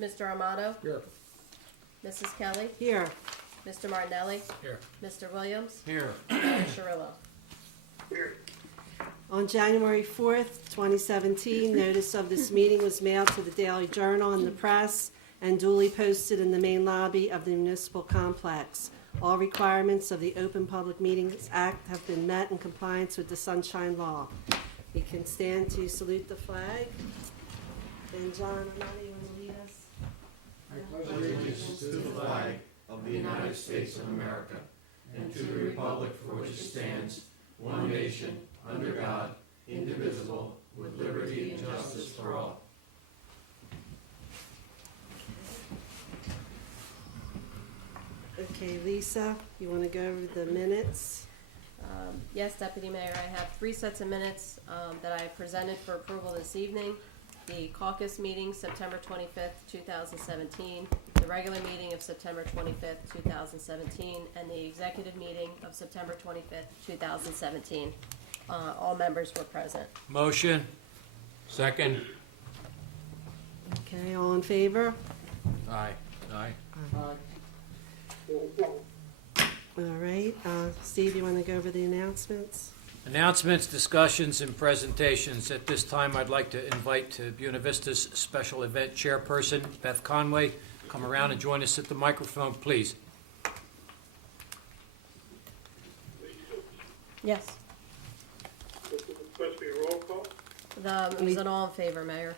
Mr. Amato? Here. Mrs. Kelly? Here. Mr. Martinelli? Here. Mr. Williams? Here. Mayor Sherrillo? Here. On January 4th, 2017, notice of this meeting was mailed to the Daily Journal and the press and duly posted in the main lobby of the municipal complex. All requirements of the Open Public Meetings Act have been met in compliance with the Sunshine Law. We can stand to salute the flag. And John, Armani, you want to lead us? I pledge allegiance to the flag of the United States of America and to the republic for which it stands, one nation, under God, indivisible, with liberty and justice for all. Okay, Lisa, you want to go over the minutes? Yes, Deputy Mayor, I have 3 sets of minutes that I presented for approval this evening. The caucus meeting, September 25th, 2017, the regular meeting of September 25th, 2017, and the executive meeting of September 25th, 2017. All members were present. Motion. Second. Okay, all in favor? Aye. Aye. All right, Steve, you want to go over the announcements? Announcements, discussions, and presentations. At this time, I'd like to invite Buena Vista's special event chairperson, Beth Conway, come around and join us at the microphone, please. Yes. This is supposed to be a roll call? It was an all in favor, Mayor.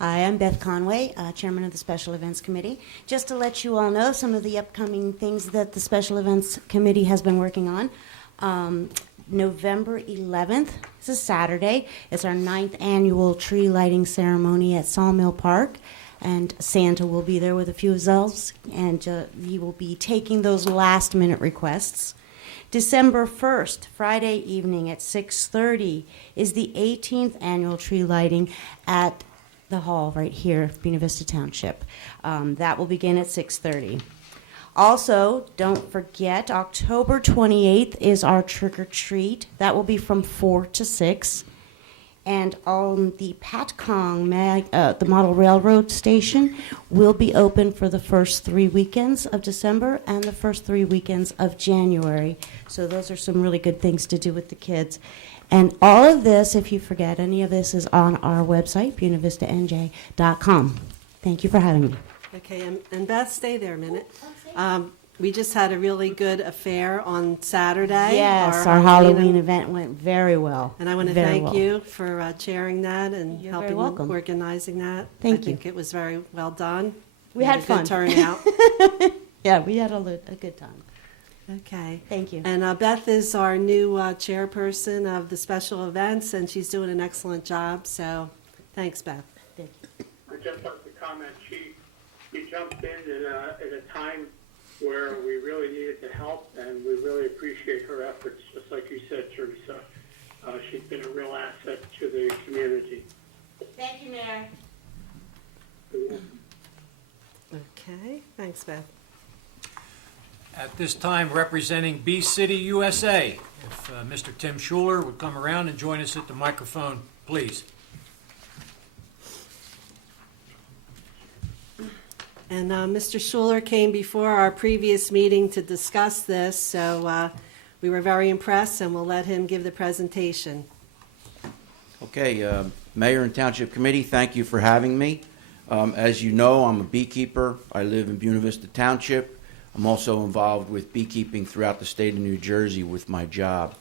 Hi, I'm Beth Conway, Chairman of the Special Events Committee. Just to let you all know some of the upcoming things that the Special Events Committee has been working on. November 11th is a Saturday. It's our 9th annual tree lighting ceremony at Sawmill Park. And Santa will be there with a few of his elves, and he will be taking those last-minute requests. December 1st, Friday evening at 6:30, is the 18th annual tree lighting at the hall right here, Buena Vista Township. That will begin at 6:30. Also, don't forget, October 28th is our trick-or-treat. That will be from 4 to 6. And on the Patcong, the Model Railroad Station, will be open for the first 3 weekends of December and the first 3 weekends of January. So those are some really good things to do with the kids. And all of this, if you forget any of this, is on our website, buenavistanj.com. Thank you for having me. Okay, and Beth, stay there a minute. We just had a really good affair on Saturday. Yes, our Halloween event went very well. And I want to thank you for chairing that and You're helping very welcome. organizing that. Thank I think it was very well done. We had fun. A good turnout. Yeah, we had a good time. Okay. Thank you. And Beth is our new chairperson of the special events, and she's doing an excellent job. So thanks, Beth. Thank you. I just have to comment, she jumped in at a time where we really needed the help, and we really appreciate her efforts, just like you said, Teresa. She's been a real asset to the community. Thank you, Mayor. Okay. Thanks, Beth. At this time, representing B City, USA, if Mr. Tim Schuler would come around and join us at the microphone, please. And Mr. Schuler came before our previous meeting to discuss this, so we were very impressed, and we'll let him give the presentation. Okay, Mayor and Township Committee, thank you for having me. As you know, I'm a beekeeper. I live in Buena Vista Township. I'm also involved with beekeeping throughout the state of New Jersey with my job.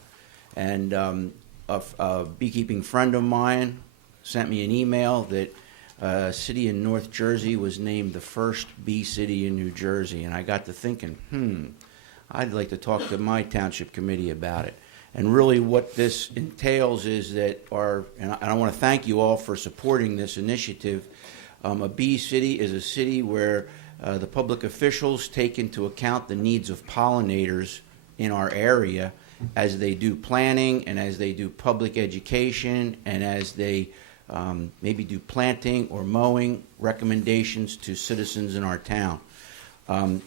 And a beekeeping friend of mine sent me an email that a city in North Jersey was named the first bee city in New Jersey. And I got to thinking, I'd like to talk to my Township Committee about it. And really what this entails is that and I want to thank you all for supporting this initiative. A bee city is a city where the public officials take into account the needs of pollinators in our area as they do planning and as they do public education and as they maybe do planting or mowing recommendations to citizens in our town.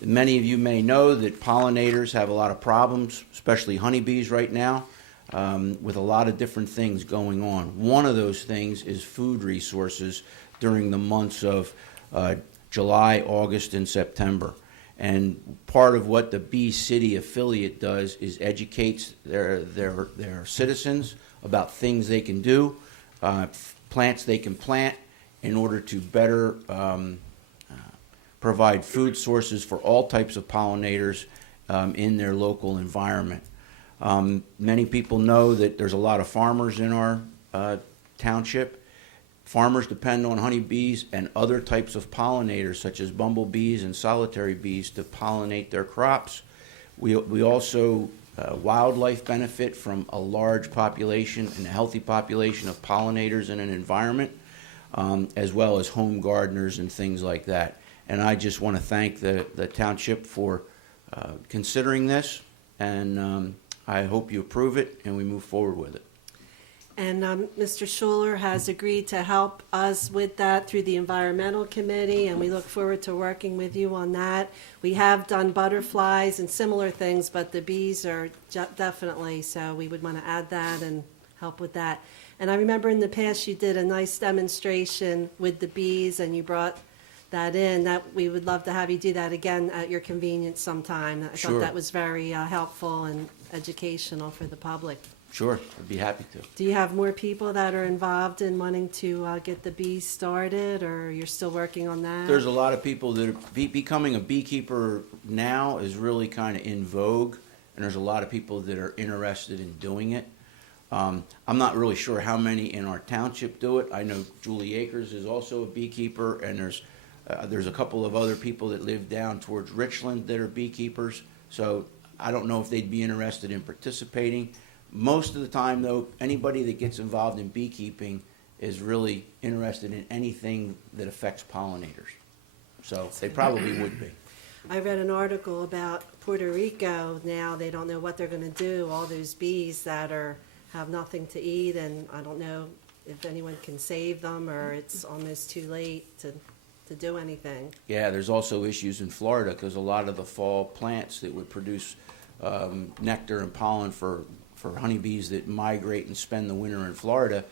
Many of you may know that pollinators have a lot of problems, especially honeybees right now. with a lot of different things going on. One of those things is food resources during the months of July, August, and September. And part of what the Bee City affiliate does is educates their citizens about things they can do, plants they can plant in order to better provide food sources for all types of pollinators in their local environment. Many people know that there's a lot of farmers in our township. Farmers depend on honeybees and other types of pollinators, such as bumblebees and solitary bees, to pollinate their crops. We also wildlife benefit from a large population and a healthy population of pollinators in an environment, as well as home gardeners and things like that. And I just want to thank the township for considering this, and I hope you approve it and we move forward with it. And Mr. Schuler has agreed to help us with that through the Environmental Committee, and we look forward to working with you on that. We have done butterflies and similar things, but the bees are definitely, so we would want to add that and help with that. And I remember in the past you did a nice demonstration with the bees, and you brought that in. That we would love to have you do that again at your convenience sometime. I Sure. thought that was very helpful and educational for the public. Sure, I'd be happy to. Do you have more people that are involved in wanting to get the bees started, or you're still working on that? There's a lot of people that are becoming a beekeeper now is really kind of in vogue, and there's a lot of people that are interested in doing it. I'm not really sure how many in our township do it. I know Julie Akers is also a beekeeper, and there's a couple of other people that live down towards Richland that are beekeepers. So I don't know if they'd be interested in participating. Most of the time, though, anybody that gets involved in beekeeping is really interested in anything that affects pollinators. So they probably would be. I read an article about Puerto Rico. Now they don't know what they're going to do. All those bees that have nothing to eat, and I don't know if anyone can save them, or it's almost too late to do anything. Yeah, there's also issues in Florida because a lot of the fall plants that would produce nectar and pollen for honeybees that migrate and spend the winter in Florida,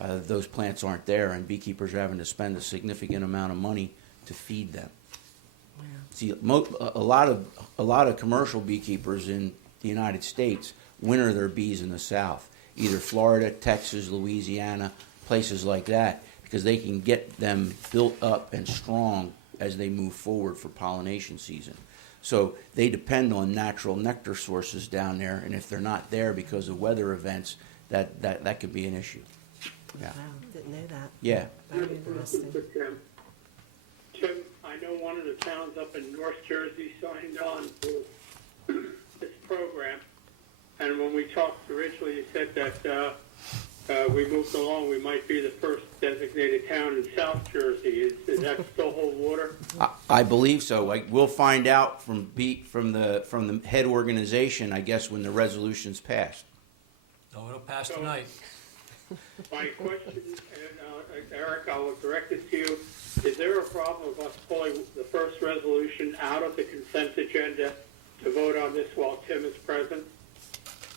those plants aren't there, and beekeepers are having to spend a significant amount of money to feed them. Yeah. See, a lot of commercial beekeepers in the United States winter their bees in the South, either Florida, Texas, Louisiana, places like that, because they can get them built up and strong as they move forward for pollination season. So they depend on natural nectar sources down there, and if they're not there because of weather events, that could be an issue. Yeah. Wow, didn't know that. Yeah. Very interesting. Tim, I know one of the towns up in North Jersey signed on to this program, and when we talked originally, you said that we moved along, we might be the first designated town in South Jersey. Is that still hold water? I believe so. We'll find out from the head organization, I guess, when the resolution's passed. No, it'll pass tonight. My question, and Eric, I will direct it to you. Is there a problem with us pulling the first resolution out of the consent agenda to vote on this while Tim is present?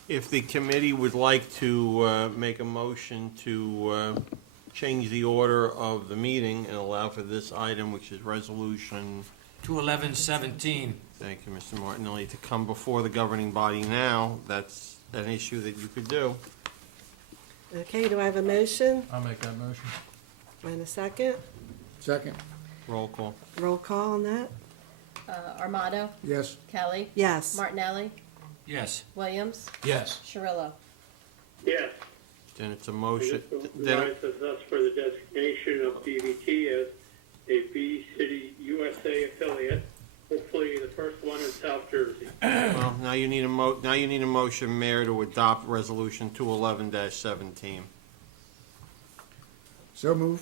If the committee would like to make a motion to change the order of the meeting and allow for this item, which is resolution, 211-17. thank you, Mr. Martinelli, to come before the governing body now, that's an issue that you could do. Okay, do I have a motion I'll make that motion. and a second? Second. Roll call. Roll call on that? Armato, Yes. Kelly, Yes. Martinelli, Yes. Williams, Yes. Cirillo. Yes. Then it's a motion, This then, authorizes us for the designation of BVT as a Bee City USA affiliate, hopefully the first one in South Jersey. well, now you need a motion, Mayor, to adopt resolution 211-17. So move.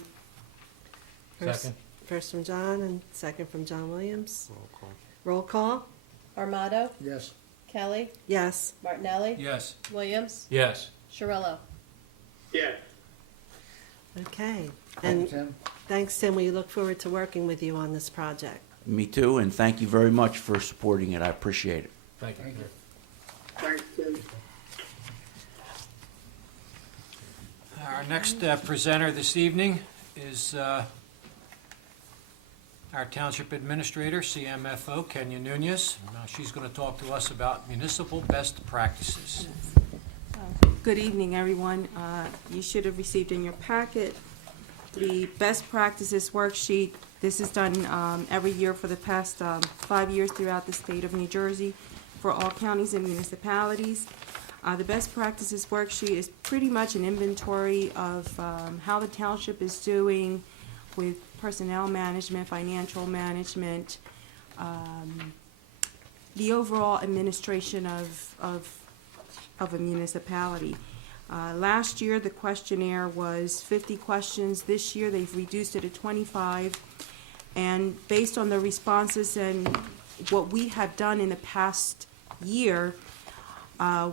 Second. First from John and second from John Williams. Roll call. Roll call? Armato, Yes. Kelly, Yes. Martinelli, Yes. Williams, Yes. Cirillo. Yes. Okay. Thank you, And Tim. thanks, Tim. We look forward to working with you on this project. Me too, and thank you very much for supporting it. I appreciate it. Thank you. Thanks, Tim. Our next presenter this evening is our Township Administrator, CMFO, Kenya Nunez. She's going to talk to us about municipal best practices. Good evening, everyone. You should have received in your packet the best practices worksheet. This is done every year for the past 5 years throughout the state of New Jersey for all counties and municipalities. The best practices worksheet is pretty much an inventory of how the township is doing with personnel management, financial management, the overall administration of a municipality. Last year, the questionnaire was 50 questions. This year, they've reduced it to 25. And based on the responses and what we have done in the past year,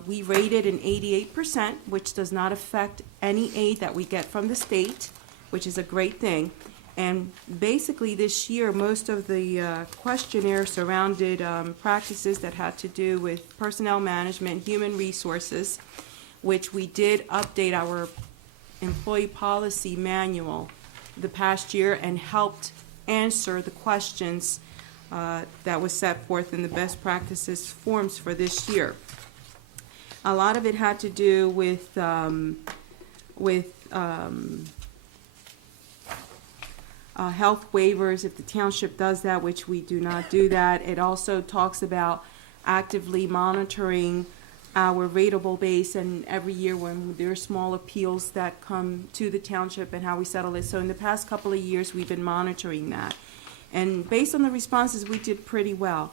we rated an 88%, which does not affect any aid that we get from the state, which is a great thing. And basically this year, most of the questionnaire surrounded practices that had to do with personnel management, human resources, which we did update our employee policy manual the past year and helped answer the questions that was set forth in the best practices forms for this year. A lot of it had to do with health waivers, if the township does that, which we do not do that. It also talks about actively monitoring our rateable base, and every year when there are small appeals that come to the township and how we settle it. So in the past couple of years, we've been monitoring that. And based on the responses, we did pretty well.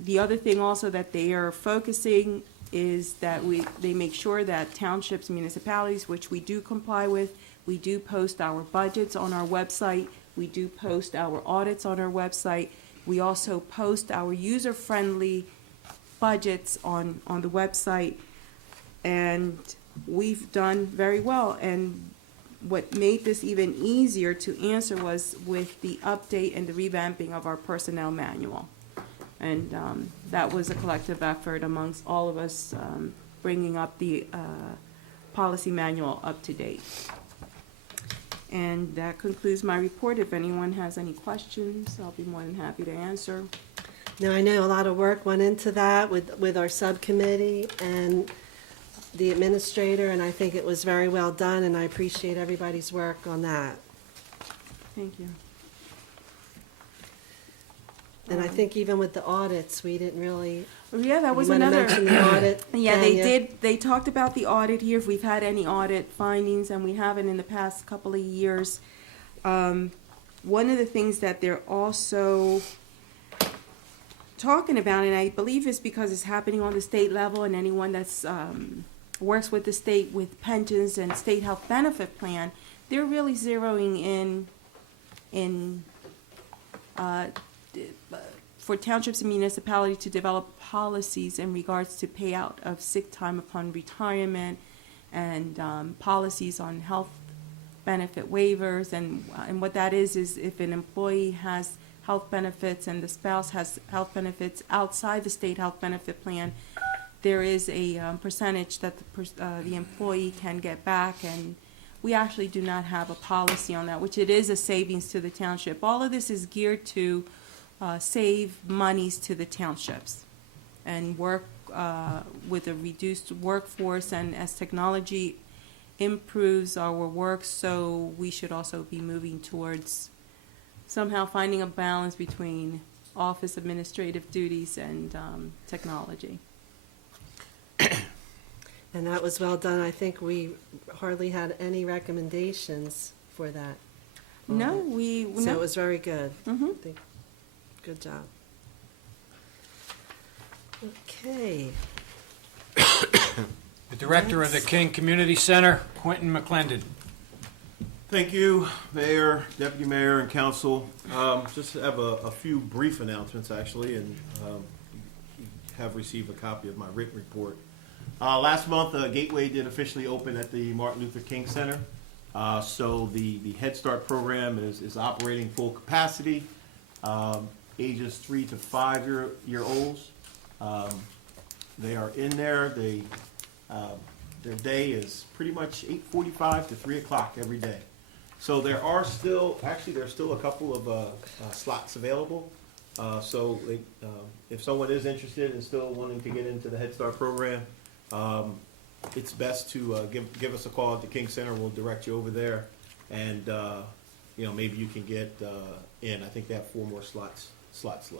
The other thing also that they are focusing is that they make sure that townships, municipalities, which we do comply with, we do post our budgets on our website. We do post our audits on our website. We also post our user-friendly budgets on the website. And we've done very well. And what made this even easier to answer was with the update and the revamping of our personnel manual. And that was a collective effort amongst all of us, bringing up the policy manual up to date. And that concludes my report. If anyone has any questions, I'll be more than happy to answer. Now, I know a lot of work went into that with our subcommittee and the administrator, and I think it was very well done, and I appreciate everybody's work on that. Thank you. And I think even with the audits, we didn't really. Yeah, that was you wanna another. mention the audit? Yeah, they Tanya? did. They talked about the audit here, if we've had any audit findings, and we haven't in the past couple of years. One of the things that they're also talking about, and I believe it's because it's happening on the state level, and anyone that's works with the state with pensions and state health benefit plan, they're really zeroing in for townships and municipalities to develop policies in regards to payout of sick time upon retirement, and policies on health benefit waivers. And what that is if an employee has health benefits and the spouse has health benefits outside the state health benefit plan, there is a percentage that the employee can get back, and we actually do not have a policy on that, which it is a savings to the township. All of this is geared to save monies to the townships and work with a reduced workforce, and as technology improves our work, so we should also be moving towards somehow finding a balance between office administrative duties and technology. And that was well done. I think we hardly had any recommendations for that. No, audit. So it was very good. Mhm. I think, good job. Okay. The Director of the King Community Center, Quentin McClendon. Thank you, Mayor, Deputy Mayor, and Council. Just have a few brief announcements, actually, and you have received a copy of my written report. Last month, Gateway did officially open at the Martin Luther King Center. So the Head Start program is operating full capacity. Ages 3 to 5 year olds. They are in there. They their day is pretty much 8:45 to 3 o'clock every day. So there's still a couple of slots available. So if someone is interested and still wanting to get into the Head Start program, it's best to give us a call at the King Center. We'll direct you over there, and maybe you can get in. I think they have 4 more slots left.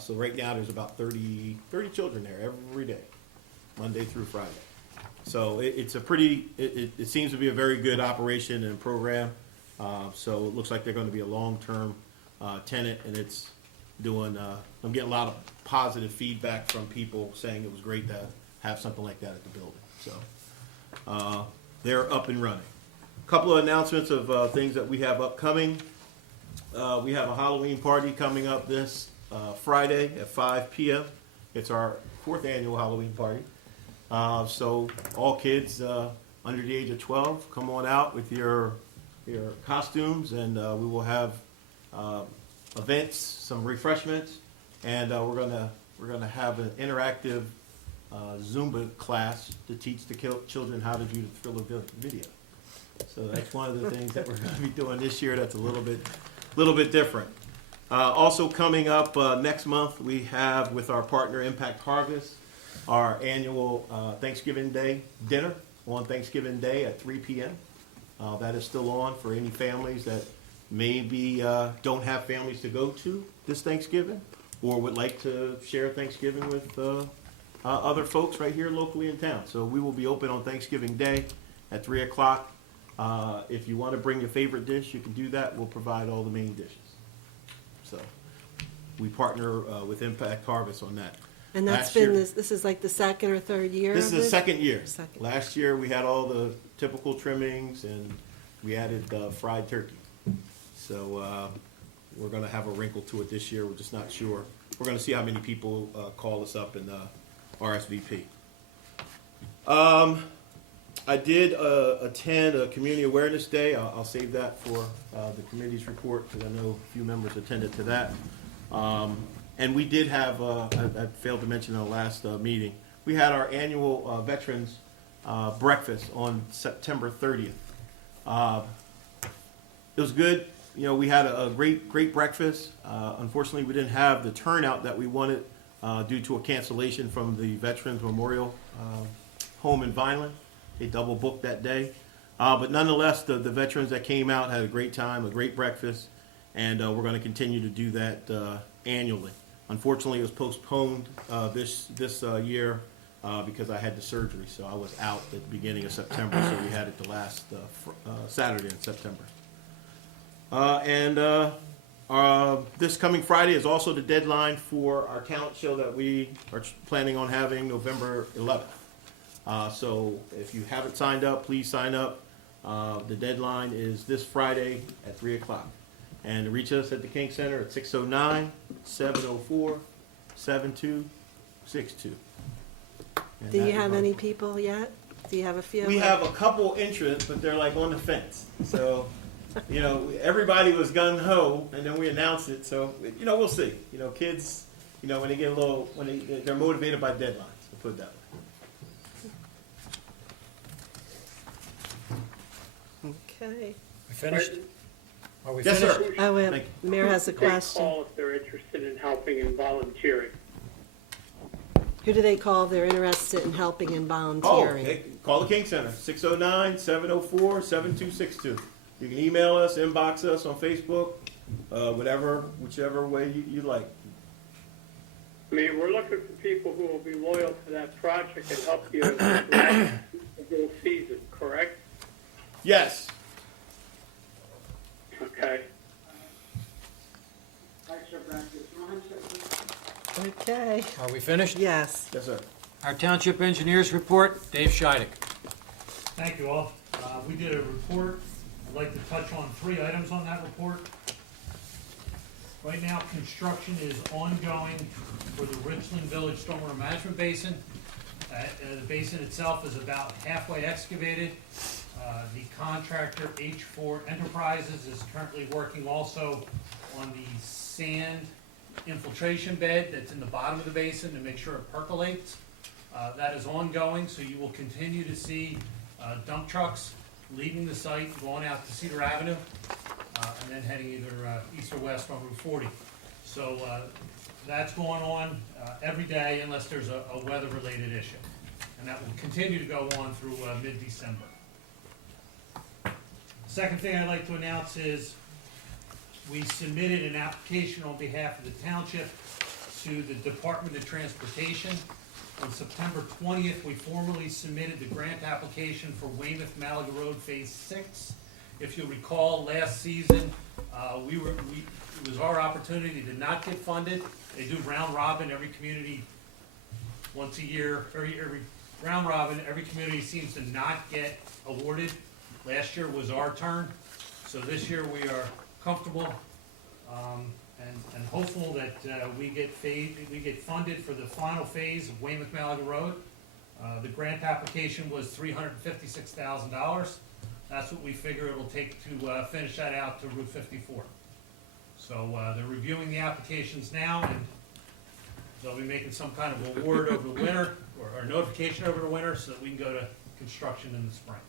So right now there's about 30 children there every day, Monday through Friday. So it's a pretty. It seems to be a very good operation and program. So it looks like they're going to be a long-term tenant, and it's doing. I'm getting a lot of positive feedback from people saying it was great to have something like that at the building. So they're up and running. A couple of announcements of things that we have upcoming. We have a Halloween party coming up this Friday at 5 p.m. It's our 4th annual Halloween party. So all kids under the age of 12, come on out with your costumes, and we will have events, some refreshments, and we're gonna have an interactive Zumba class to teach the children how to do the Thriller video. So that's one of the things that we're going to be doing this year. That's a little bit different. Also coming up next month, we have with our partner Impact Harvest our annual Thanksgiving Day dinner on Thanksgiving Day at 3 p.m. That is still on for any families that maybe don't have families to go to this Thanksgiving, or would like to share Thanksgiving with other folks right here locally in town. So we will be open on Thanksgiving Day at 3 o'clock. If you want to bring your favorite dish, you can do that. We'll provide all the main dishes. So we partner with Impact Harvest on that. And that's this is like the 2nd or 3rd year? This is the second year. Second. Last year we had all the typical trimmings, and we added fried turkey. So we're going to have a wrinkle to it this year. We're just not sure. We're going to see how many people call us up and RSVP. I did attend a Community Awareness Day. I'll save that for the committee's report, because I know a few members attended to that. And we did have, I failed to mention in the last meeting, we had our annual Veterans Breakfast on September 30th. It was good. We had a great breakfast. Unfortunately, we didn't have the turnout that we wanted due to a cancellation from the Veterans Memorial Home in Vineland. They double booked that day. But nonetheless, the veterans that came out had a great time, a great breakfast, and we're going to continue to do that annually. Unfortunately, it was postponed this year because I had the surgery, so I was out at the beginning of September, so we had it the last Saturday in September. This coming Friday is also the deadline for our talent show that we are planning on having November 11th. So if you haven't signed up, please sign up. The deadline is this Friday at 3 o'clock. And reach us at the King Center at 609-704-7262. Do you have any people yet? Do you have a few? We have a couple interests, but they're like on the fence. So, everybody was gung-ho, and then we announced it. So, we'll see. Kids, when they get they're motivated by deadlines, we'll put it that way. Okay. We finished? Are we Yes, finished? sir. Oh, Thank the mayor has a They question. call if they're interested in helping and volunteering. Who do they call if they're interested in helping and Oh, volunteering? okay. Call the King Center, 609-704-7262. You can email us, inbox us on Facebook, whichever way you like. I mean, we're looking for people who will be loyal to that project and help you throughout the whole season, correct? Yes. Okay. Okay. Are we finished? Yes. Yes, sir. Our Township Engineers Report, Dave Scheidek. Thank you all. We did a report. I'd like to touch on 3 items on that report. Right now, construction is ongoing for the Richland Village Stormwater Management Basin. The basin itself is about halfway excavated. The contractor H4 Enterprises is currently working also on the sand infiltration bed that's in the bottom of the basin to make sure it percolates. That is ongoing, so you will continue to see dump trucks leaving the site, going out to Cedar Avenue, and then heading either east or west on Route 40. So that's going on every day unless there's a weather-related issue. And that will continue to go on through mid-December. Second thing I'd like to announce is we submitted an application on behalf of the township to the Department of Transportation. On September 20th, we formally submitted the grant application for Weymouth-Malaga Road Phase 6. If you'll recall, last season, it was our opportunity to not get funded. They do round robin, every community once a year, every round robin, every community seems to not get awarded. Last year was our turn, so this year we are comfortable and hopeful that we get funded for the final phase of Weymouth-Malaga Road. The grant application was $356,000. That's what we figure it'll take to finish that out to Route 54. So they're reviewing the applications now, and they'll be making some kind of award over the winter, or notification over the winter, so that we can go to construction in the spring.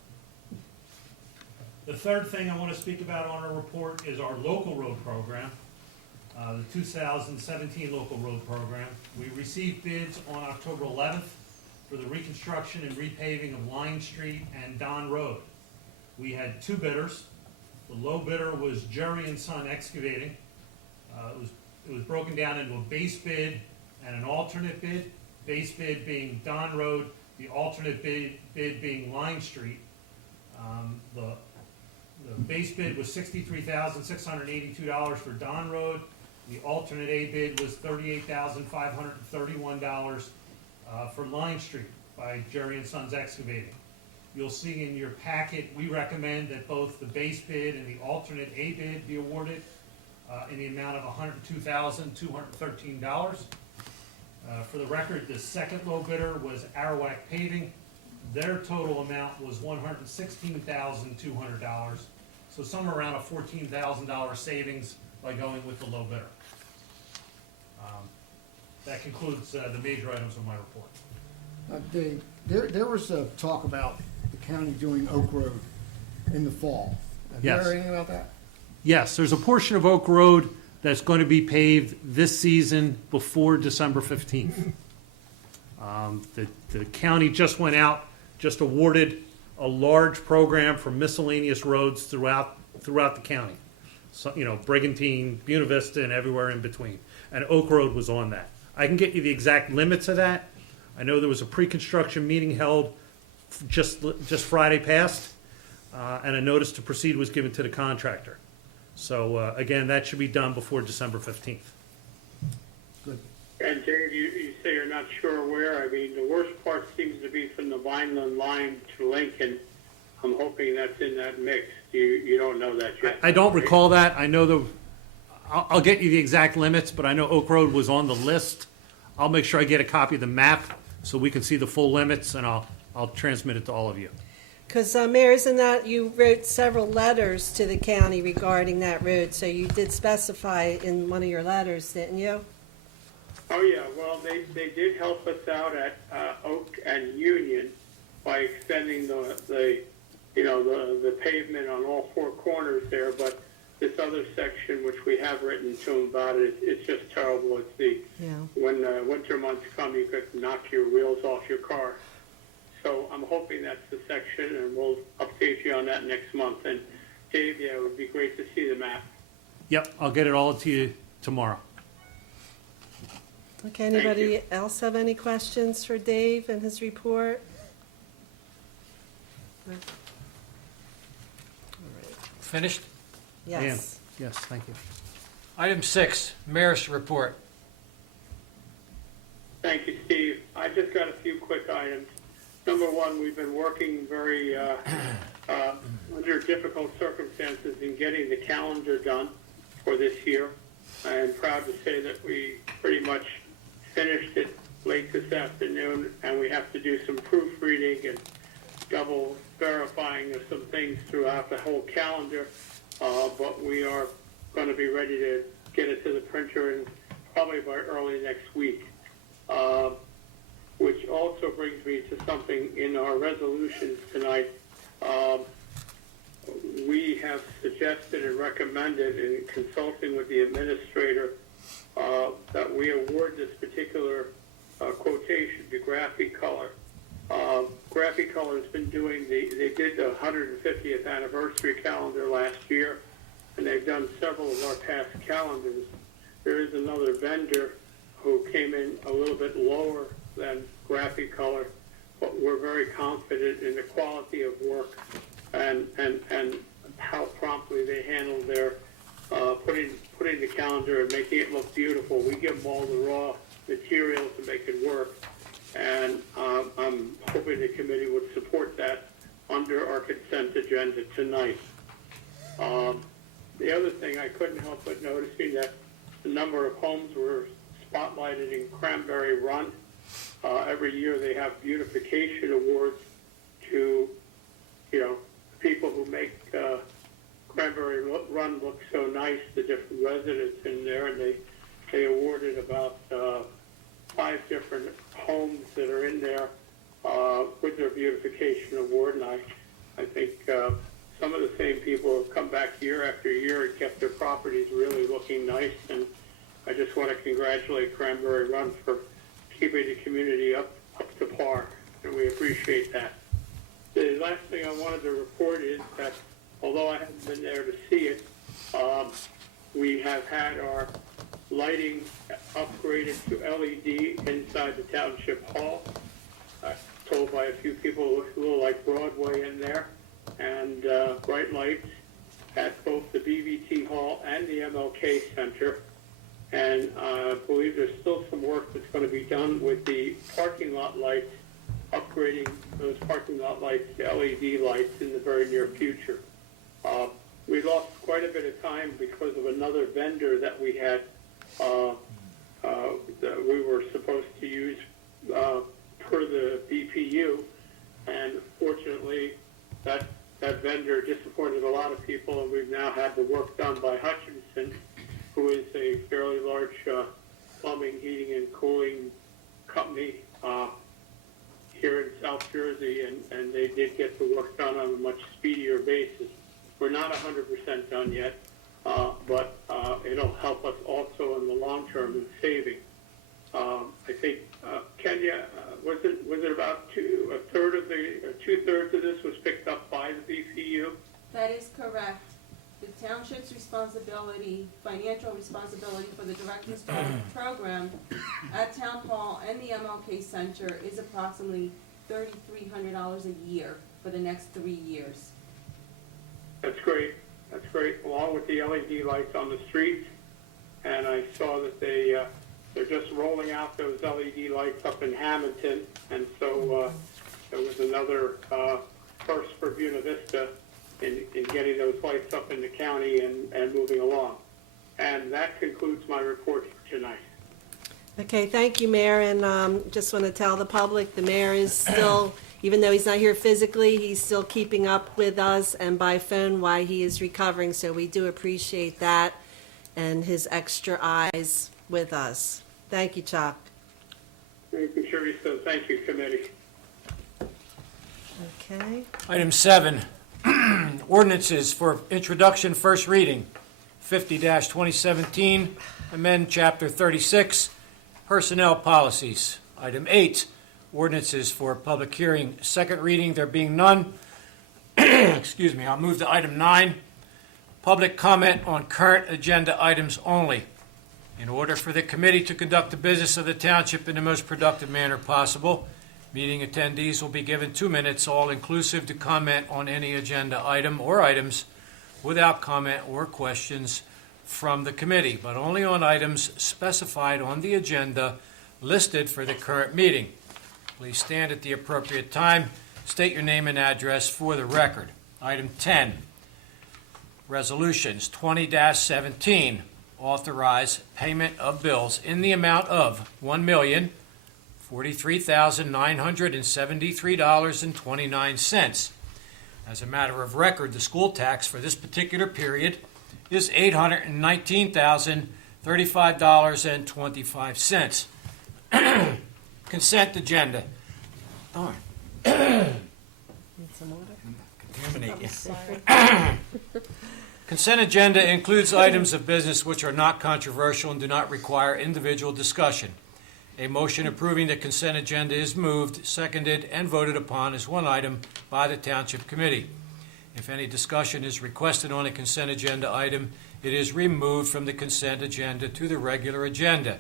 The third thing I want to speak about on our report is our local road program, the 2017 local road program. We received bids on October 11th for the reconstruction and repaving of Line Street and Don Road. We had two bidders. The low bidder was Jerry and Son Excavating. It was broken down into a base bid and an alternate bid. Base bid being Don Road, the alternate bid being Line Street. The base bid was $63,682 for Don Road. The alternate A bid was $38,531 for Line Street by Jerry and Sons Excavating. You'll see in your packet, we recommend that both the base bid and the alternate A bid be awarded in the amount of $102,213. For the record, the second low bidder was Arawak Paving. Their total amount was $116,200. So somewhere around a $14,000 savings by going with the low bidder. That concludes the major items of my report. Dave, there was a talk about the county doing Oak Road in the fall. Have you Yes. heard anything about that? Yes, there's a portion of Oak Road that's going to be paved this season before December 15th. The county just went out, just awarded a large program for miscellaneous roads throughout the county. So, Brigantine, Buena Vista, and everywhere in between. And Oak Road was on that. I can get you the exact limits of that. I know there was a pre-construction meeting held just Friday past, and a notice to proceed was given to the contractor. So again, that should be done before December 15th. Good. And Dave, you say you're not sure where. I mean, the worst part seems to be from the Vineland line to Lincoln. I'm hoping that's in that mix. You don't know that yet. I don't recall that. I know I'll get you the exact limits, but I know Oak Road was on the list. I'll make sure I get a copy of the map so we can see the full limits, and I'll transmit it to all of you. Because, Mayor, isn't that, you wrote several letters to the county regarding that road, so you did specify in one of your letters, didn't you? Oh, yeah. Well, they did help us out at Oak and Union by extending the pavement on all four corners there, but this other section, which we have written to them about, it's just terrible. It's when winter months come, you could knock your wheels off your car. So I'm hoping that's the section, and we'll update you on that next month. And Dave, yeah, it would be great to see the map. Yep, I'll get it all to you tomorrow. Okay, anybody else have any questions for Dave and his report? Finished? Yes. Yes, thank you. Item 6, Mayor's report. Thank you, Steve. I just got a few quick items. Number one, we've been working very under difficult circumstances in getting the calendar done for this year. I am proud to say that we pretty much finished it late this afternoon, and we have to do some proofreading and double verifying of some things throughout the whole calendar, but we are going to be ready to get it to the printer and probably by early next week. which also brings me to something in our resolutions tonight. We have suggested and recommended in consulting with the administrator that we award this particular quotation to Graphicolor. Graphicolor has been doing they did the 150th anniversary calendar last year, and they've done several of our past calendars. There is another vendor who came in a little bit lower than Graphicolor, but we're very confident in the quality of work and how promptly they handled their putting the calendar and making it look beautiful. We give them all the raw material to make it work, and I'm hoping the committee would support that under our consent agenda tonight. The other thing, I couldn't help but noticing that the number of homes were spotlighted in Cranberry Run. Every year they have beautification awards to, people who make Cranberry Run look so nice, the different residents in there, and they awarded about 5 different homes that are in there with their beautification award, and I think some of the same people have come back year after year and kept their properties really looking nice, and I just want to congratulate Cranberry Run for keeping the community up to par, and we appreciate that. The last thing I wanted to report is that although I haven't been there to see it, we have had our lighting upgraded to LED inside the Township Hall. I'm told by a few people it looks a little like Broadway in there, and bright lights at both the BVT Hall and the MLK Center. And I believe there's still some work that's going to be done with the parking lot lights, upgrading those parking lot lights to LED lights in the very near future. We lost quite a bit of time because of another vendor that we had that we were supposed to use per the BPU, and fortunately that vendor disappointed a lot of people, and we've now had the work done by Hutchinson, who is a fairly large plumbing, heating, and cooling company here in South Jersey, and they did get the work done on a much speedier basis. We're not 100% done yet, but it'll help us also in the long term in saving. I think Kenya, was it about two-thirds of this was picked up by the BPU? That is correct. The township's responsibility, financial responsibility for the Director's program at Town Hall and the MLK Center is approximately $3,300 a year for the next 3 years. That's great. That's great. Along with the LED lights on the streets, and I saw that they're just rolling out those LED lights up in Hamilton, and so there was another first for Buena Vista in getting those lights up in the county and moving along. And that concludes my report for tonight. Okay, thank you, Mayor, and just want to tell the public, the mayor is still, even though he's not here physically, he's still keeping up with us and by phone while he is recovering, so we do appreciate that and his extra eyes with us. Thank you, Chuck. Thank you, Teresa. Thank you, committee. Okay. Item 7, ordinances for introduction, first reading, 50-2017, amend Chapter 36, personnel policies. Item 8, ordinances for public hearing, second reading, there being none. Excuse me, I'll move to item 9, public comment on current agenda items only. In order for the committee to conduct the business of the township in the most productive manner possible, meeting attendees will be given 2 minutes, all inclusive, to comment on any agenda item or items without comment or questions from the committee, but only on items specified on the agenda listed for the current meeting. Please stand at the appropriate time. State your name and address for the record. Item 10, resolutions 20-17. Authorize payment of bills in the amount of $1,043,973.29. As a matter of record, the school tax for this particular period is $819,035.25. Consent agenda. Darn. Contaminate you. Consent agenda includes items of business which are not controversial and do not require individual discussion. A motion approving the consent agenda is moved, seconded, and voted upon as one item by the Township Committee. If any discussion is requested on a consent agenda item, it is removed from the consent agenda to the regular agenda.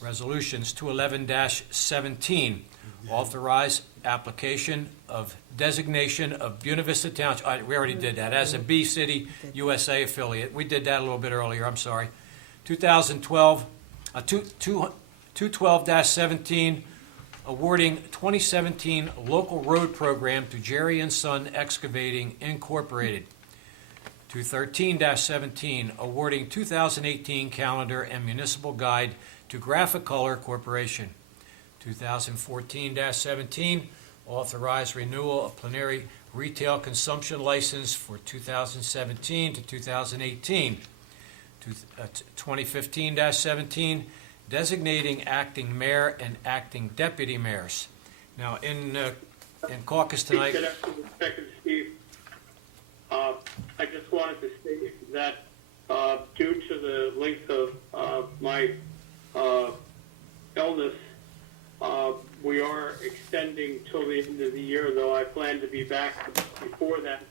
Resolutions 211-17 authorize application of designation of Buena Vista Township. We already did that as a B City USA affiliate. We did that a little bit earlier. I'm sorry. 212-17 awarding 2017 local road program to Jerry and Son Excavating Incorporated. 213-17 awarding 2018 calendar and municipal guide to Graphicolor Corporation. 2014-17 authorize renewal of plenary retail consumption license for 2017 to 2018. 2015-17 designating acting mayor and acting deputy mayors. Now, in caucus tonight. Second, Steve. I just wanted to say that due to the length of my illness, we are extending till the end of the year, though I plan to be back before that,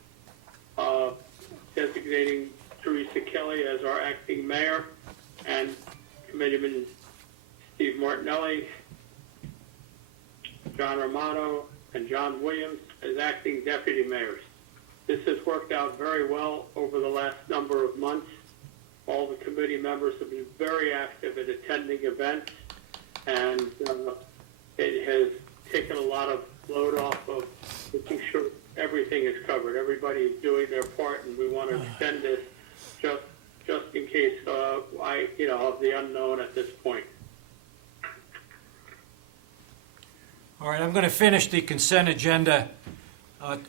designating Teresa Kelly as our acting mayor and Committeeman Steve Martinelli, John Romano, and John Williams as acting deputy mayors. This has worked out very well over the last number of months. All the committee members have been very active at attending events, and it has taken a lot of load off of making sure everything is covered. Everybody is doing their part, and we want to extend this just in case of the unknown at this point. All right, I'm going to finish the consent agenda.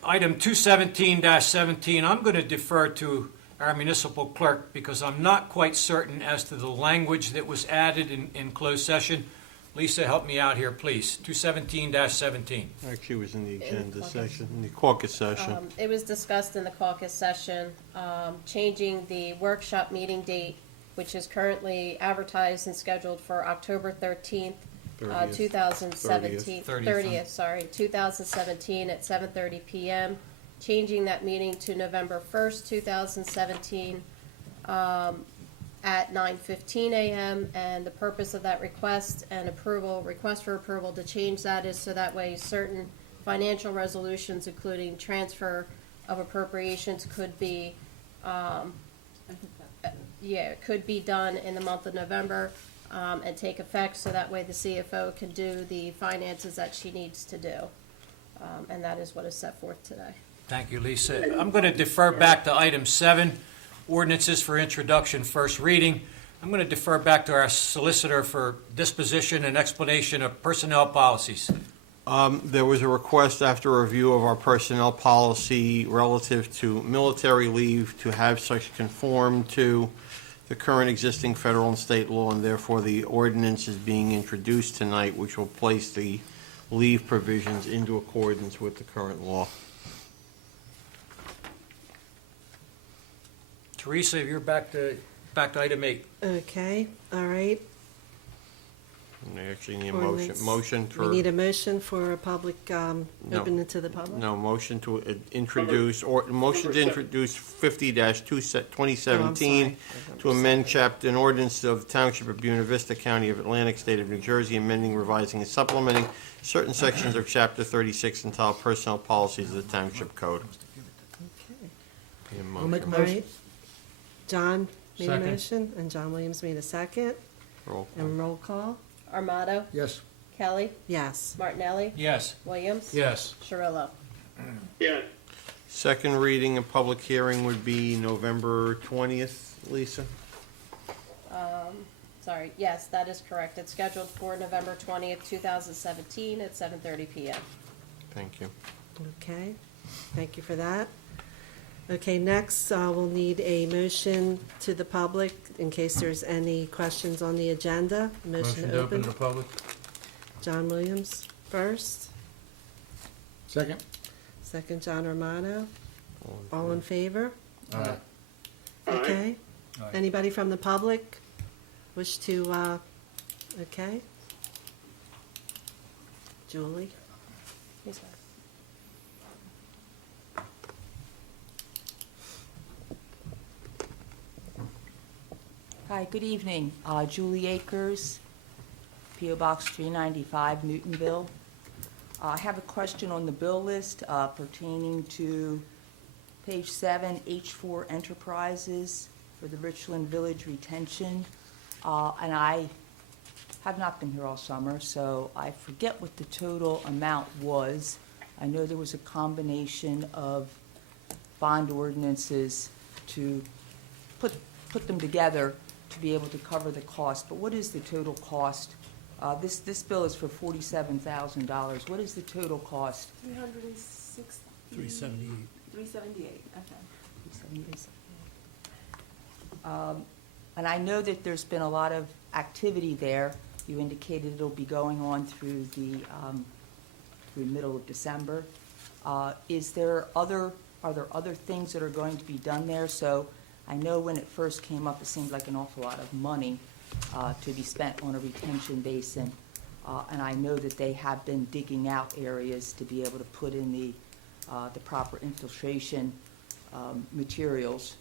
Item 217-17, I'm going to defer to our municipal clerk because I'm not quite certain as to the language that was added in closed session. Lisa, help me out here, please. 217-17. Actually, it was in the agenda section, in the caucus session. It was discussed in the caucus session, changing the workshop meeting date, which is currently advertised and scheduled for October 13th, 2017, 2017 at 7:30 p.m., changing that meeting to November 1st, 2017 at 9:15 a.m. And the purpose of that request for approval to change that is so that way certain financial resolutions, including transfer of appropriations, could be done in the month of November. And take effect so that way the CFO can do the finances that she needs to do. And that is what is set forth today. Thank you, Lisa. I'm going to defer back to item 7, ordinances for introduction, first reading. I'm going to defer back to our solicitor for disposition and explanation of personnel policies. There was a request after a review of our personnel policy relative to military leave to have such conform to the current existing federal and state law, and therefore the ordinance is being introduced tonight, which will place the leave provisions into accordance with the current law. Teresa, you're back to item 8. Okay, all right. And I actually need a Ordinance. motion for. We need a motion for a public, open it to the public? No, motion to introduce, or motion to introduce 50-2017 to amend chapter, an ordinance of the Township of Buena Vista, County of Atlantic, State of New Jersey, amending, revising, and supplementing certain sections of chapter 36 entitled Personnel Policies of the Township Code. Okay. Need a I'll make a All motion. motion. right. John made a Second. motion, and John Williams made a second. Roll call. And roll call? Armato, Yes. Kelly, Yes. Martinelli, Yes. Williams, Yes. Cirillo. Yes. Second reading and public hearing would be November 20th, Lisa? Yes, that is correct. It's scheduled for November 20th, 2017 at 7:30 p.m. Thank you. Okay, thank you for that. Okay, next, we'll need a motion to the public in case there's any questions on the agenda. Motion to open. public. John Williams first, Second? second John Romano. All in favor? Aye. Okay. Aye. Anybody from the public wish to, okay? Julie? He's back. Hi, good evening. Julie Akers, P.O. Box 395, Newtonville. I have a question on the bill list pertaining to page 7, H4 Enterprises for the Richland Village retention. And I have not been here all summer, so I forget what the total amount was. I know there was a combination of bond ordinances to put them together to be able to cover the cost, but what is the total cost? This bill is for $47,000. What is the total cost? 360. 378. 378, okay. And I know that there's been a lot of activity there. You indicated it'll be going on through the middle of December. Are there other things that are going to be done there? So I know when it first came up, it seemed like an awful lot of money to be spent on a retention basin. And I know that they have been digging out areas to be able to put in the proper infiltration materials.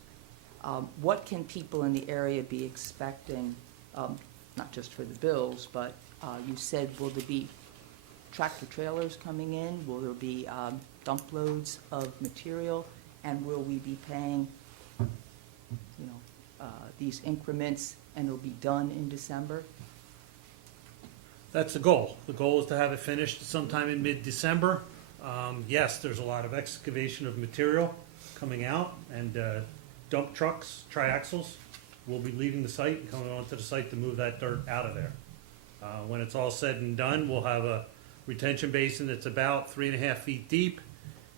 What can people in the area be expecting, not just for the bills, but you said, will there be tractor trailers coming in? Will there be dump loads of material? And will we be paying, these increments, and it'll be done in December? That's the goal. The goal is to have it finished sometime in mid-December. Yes, there's a lot of excavation of material coming out, and dump trucks, triaxles, will be leaving the site and coming onto the site to move that dirt out of there. When it's all said and done, we'll have a retention basin that's about 3.5 feet deep.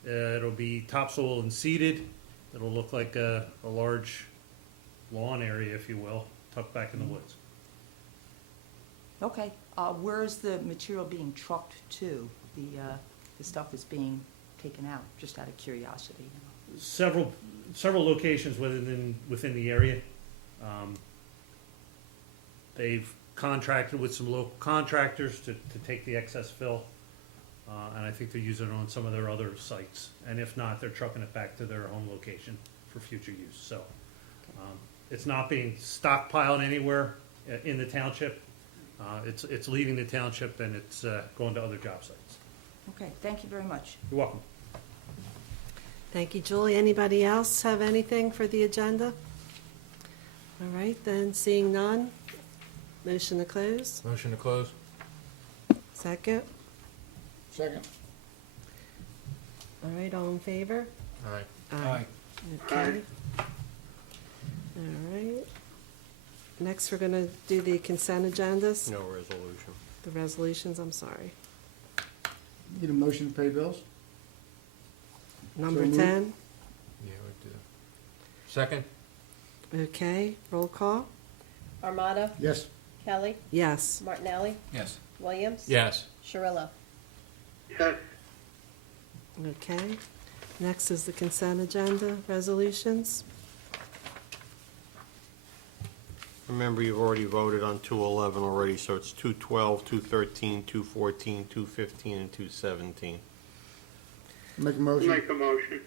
It'll be topsoil and seeded. It'll look like a large lawn area, if you will, tucked back in the woods. Okay. Where is the material being trucked to? The stuff that's being taken out, just out of curiosity. Several locations within the area. They've contracted with some local contractors to take the excess fill, and I think they're using it on some of their other sites. And if not, they're trucking it back to their home location for future use. So it's not being stockpiled anywhere in the township. It's leaving the township, and it's going to other job sites. Okay, thank you very much. You're welcome. Thank you, Julie. Anybody else have anything for the agenda? All right, then, seeing none, motion to close. Motion to close? Second. Second? All right, all in favor? Aye. Okay. All right. Next, we're going to do the consent agendas. No resolution. The resolutions, I'm sorry. Need a motion to pay bills? Number So moved. 10. Yeah, we do. Second? Okay, roll call. Armato, Yes. Kelly, Yes. Martinelli, Yes. Williams. Yes. Shirillo. Yes, Okay. Next is the consent agenda, resolutions. Remember, you've already voted on 211 already, so it's 212, 213, 214, 215, and 217. Make a motion? make a motion.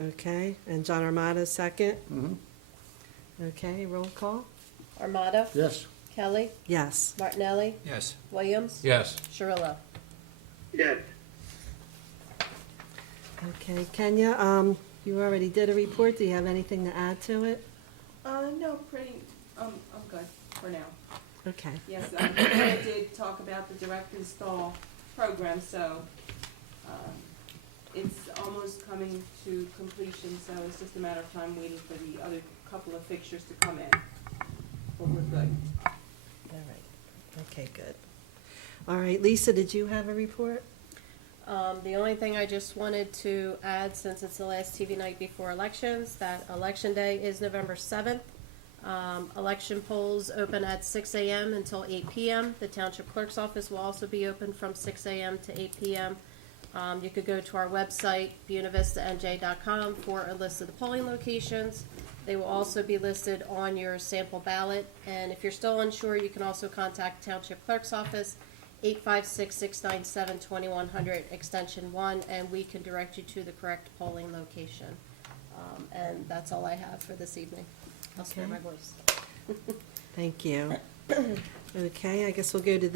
Okay, and John Armato, second. Mm-hmm. Okay, roll call. Armato, Yes. Kelly, Yes. Martinelli, Yes. Williams. Yes. Shirillo. Yes, Okay, Kenya, you already did a report. Do you have anything to add to it? No, I'm good for now. Okay. Yes, I did talk about the direct install program, so it's almost coming to completion, so it's just a matter of time waiting for the other couple of fixtures to come in. But we're good. All right. Okay, good. All right, Lisa, did you have a report? The only thing I just wanted to add, since it's the last TV night before elections, that Election Day is November 7th. Election polls open at 6 a.m. until 8 p.m. The Township Clerk's Office will also be open from 6 a.m. to 8 p.m. You could go to our website, buenavistanj.com, for a list of the polling locations. They will also be listed on your sample ballot. And if you're still unsure, you can also contact Township Clerk's Office, 856-697-2100, extension 1, and we can direct you to the correct polling location. And that's all I have for this evening. I'll spare my voice. Thank you. Okay, I guess we'll go to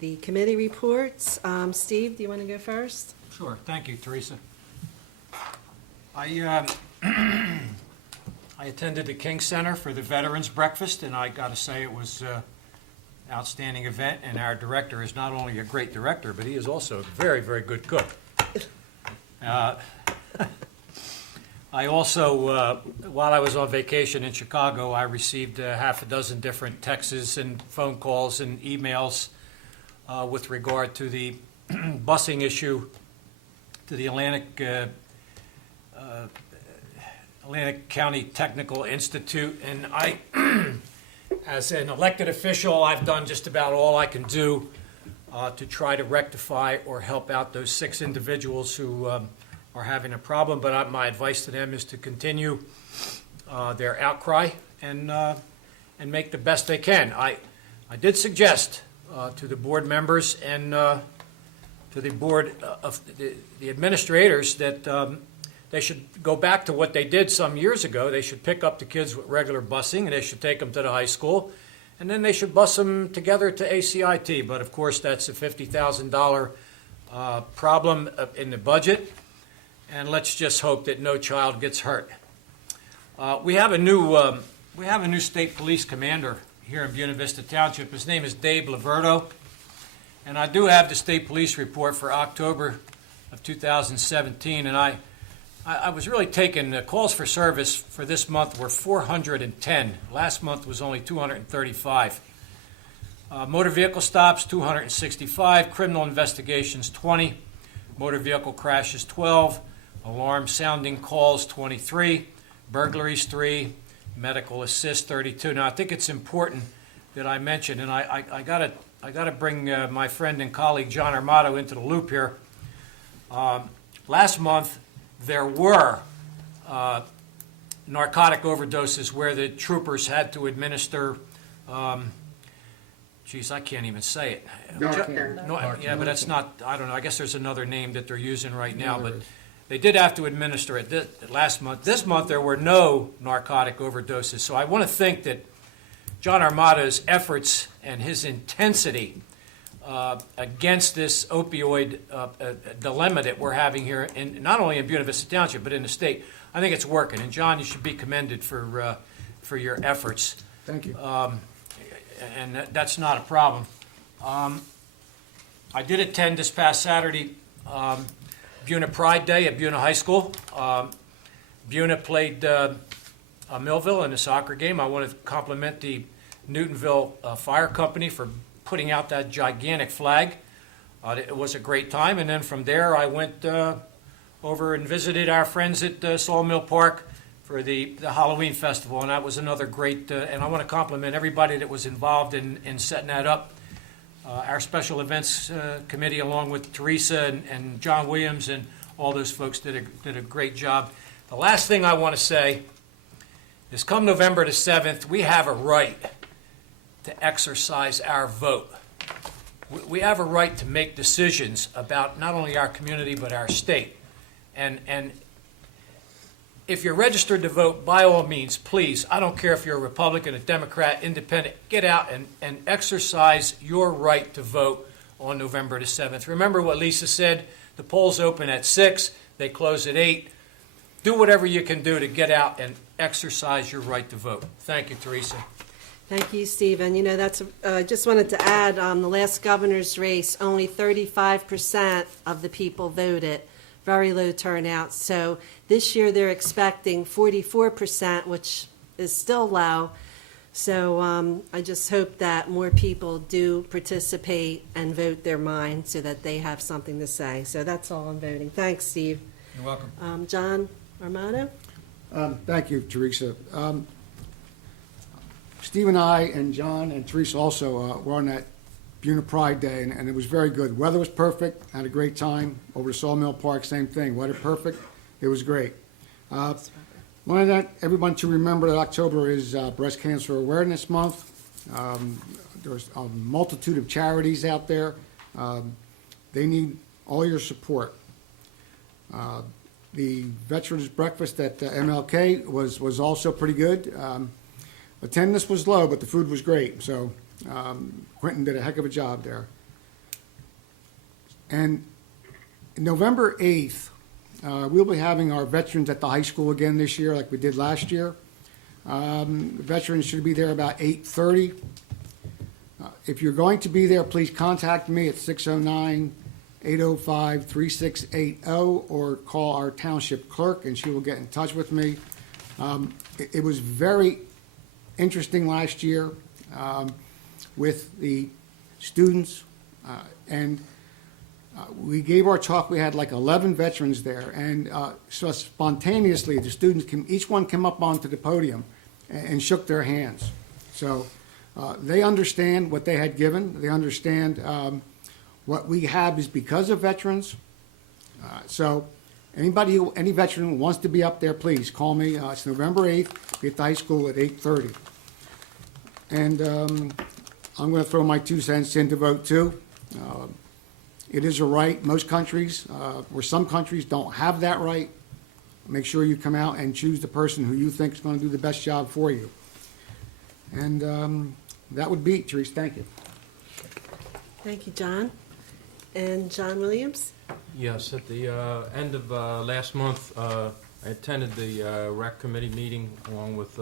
the committee reports. Steve, do you want to go first? Sure, thank you, Teresa. I attended the King Center for the Veterans Breakfast, and I got to say it was an outstanding event, and our director is not only a great director, but he is also a very, very good cook. I also, while I was on vacation in Chicago, I received half a dozen different texts and phone calls and emails with regard to the busing issue to the Atlantic County Technical Institute. And I, as an elected official, I've done just about all I can do to try to rectify or help out those 6 individuals who are having a problem, but my advice to them is to continue their outcry and make the best they can. I did suggest to the board members and to the board of the administrators that they should go back to what they did some years ago. They should pick up the kids with regular busing, and they should take them to the high school, and then they should bus them together to ACIT. But of course, that's a $50,000 problem in the budget. And let's just hope that no child gets hurt. We have a new state police commander here in Buena Vista Township. His name is Dave Laverto, and I do have the state police report for October of 2017. And I was really taken. The calls for service for this month were 410. Last month was only 235. Motor vehicle stops 265. Criminal investigations 20. Motor vehicle crashes 12. Alarm sounding calls 23, burglaries 3, medical assist 32. Now I think it's important that I mention, and I gotta bring my friend and colleague John Armato into the loop here. Last month there were narcotic overdoses where the troopers had to administer. I can't even say it. Yeah, but that's not. I don't know. I guess there's another name that they're using right now, but. They did have to administer it last month. This month, there were no narcotic overdoses. So I want to think that John Armato's efforts and his intensity against this opioid dilemma that we're having here, not only in Buena Vista Township, but in the state, I think it's working. And John, you should be commended for your efforts. Thank you. And that's not a problem. I did attend this past Saturday Buena Pride Day at Buena High School. Buena played Millville in a soccer game. I want to compliment the Newtonville Fire Company for putting out that gigantic flag. It was a great time. And then from there, I went over and visited our friends at Sawmill Park for the Halloween Festival, and that was another great, and I want to compliment everybody that was involved in setting that up. Our special events committee, along with Teresa and John Williams and all those folks, did a great job. The last thing I want to say is come November the 7th, we have a right to exercise our vote. We have a right to make decisions about not only our community but our state. And if you're registered to vote, by all means, please, I don't care if you're a Republican, a Democrat, Independent, get out and exercise your right to vote on November the 7th. Remember what Lisa said, the polls open at 6, they close at 8. Do whatever you can do to get out and exercise your right to vote. Thank you, Teresa. Thank you, Stephen. You know, I just wanted to add, the last governor's race, only 35% of the people voted. Very low turnout. So this year they're expecting 44%, which is still low. So I just hope that more people do participate and vote their mind so that they have something to say. So that's all on voting. Thanks, Steve. You're welcome. John Armato? Thank you, Teresa. Steve and I and John and Teresa also were on that Buena Pride Day, and it was very good. Weather was perfect. Had a great time. Over to Sawmill Park, same thing. Weather perfect. It was great. Wanted everyone to remember that October is Breast Cancer Awareness Month. There's a multitude of charities out there. They need all your support. The Veterans Breakfast at MLK was also pretty good. Attendance was low, but the food was great. So Quentin did a heck of a job there. And November 8th, we'll be having our veterans at the high school again this year like we did last year. Veterans should be there about 8:30. If you're going to be there, please contact me at 609-805-3680 or call our township clerk and she will get in touch with me. It was very interesting last year with the students and we gave our talk. We had like 11 veterans there, and so spontaneously the students each one came up onto the podium and shook their hands. So they understand what they had given. They understand what we have is because of veterans. So any veteran who wants to be up there, please call me. It's November 8th. Be at the high school at 8:30. And I'm going to throw my 2 cents in to vote too. It is a right. Most countries, or some countries, don't have that right. Make sure you come out and choose the person who you think is going to do the best job for you. And that would be it, Therese. Thank you. Thank you, John. And John Williams? Yes, at the end of last month, I attended the REC committee meeting along with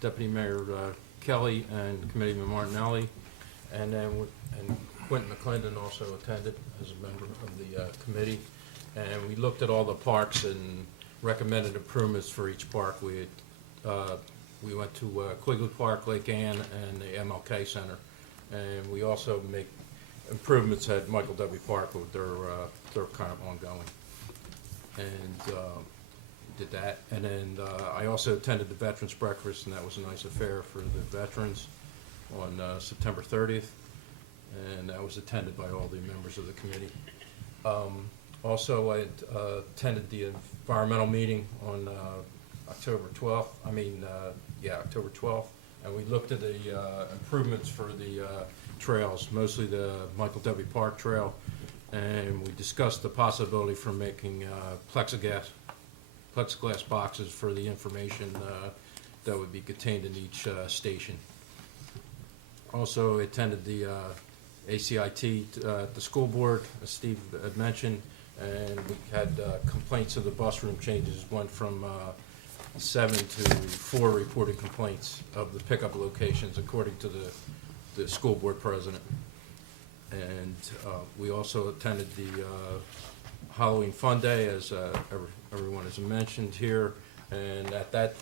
Deputy Mayor Kelly and Committeeman Martinelli, and Quentin McClendon also attended as a member of the committee. And we looked at all the parks and recommended improvements for each park. We went to Quigley Park, Lake Ann, and the MLK Center. And we also make improvements at Michael W. Park, but they're kind of ongoing. And did that. And then I also attended the Veterans Breakfast, and that was a nice affair for the veterans on September 30th. And that was attended by all the members of the committee. Also, I attended the environmental meeting on October 12th. October 12th. And we looked at the improvements for the trails, mostly the Michael W. Park Trail. And we discussed the possibility for making plexiglass boxes for the information that would be contained in each station. Also attended the ACIT at the school board, as Steve had mentioned, and we had complaints of the bus room changes. Went from 7 to 4 reported complaints of the pickup locations, according to the school board president. And we also attended the Halloween Fun Day, as everyone has mentioned here. And at that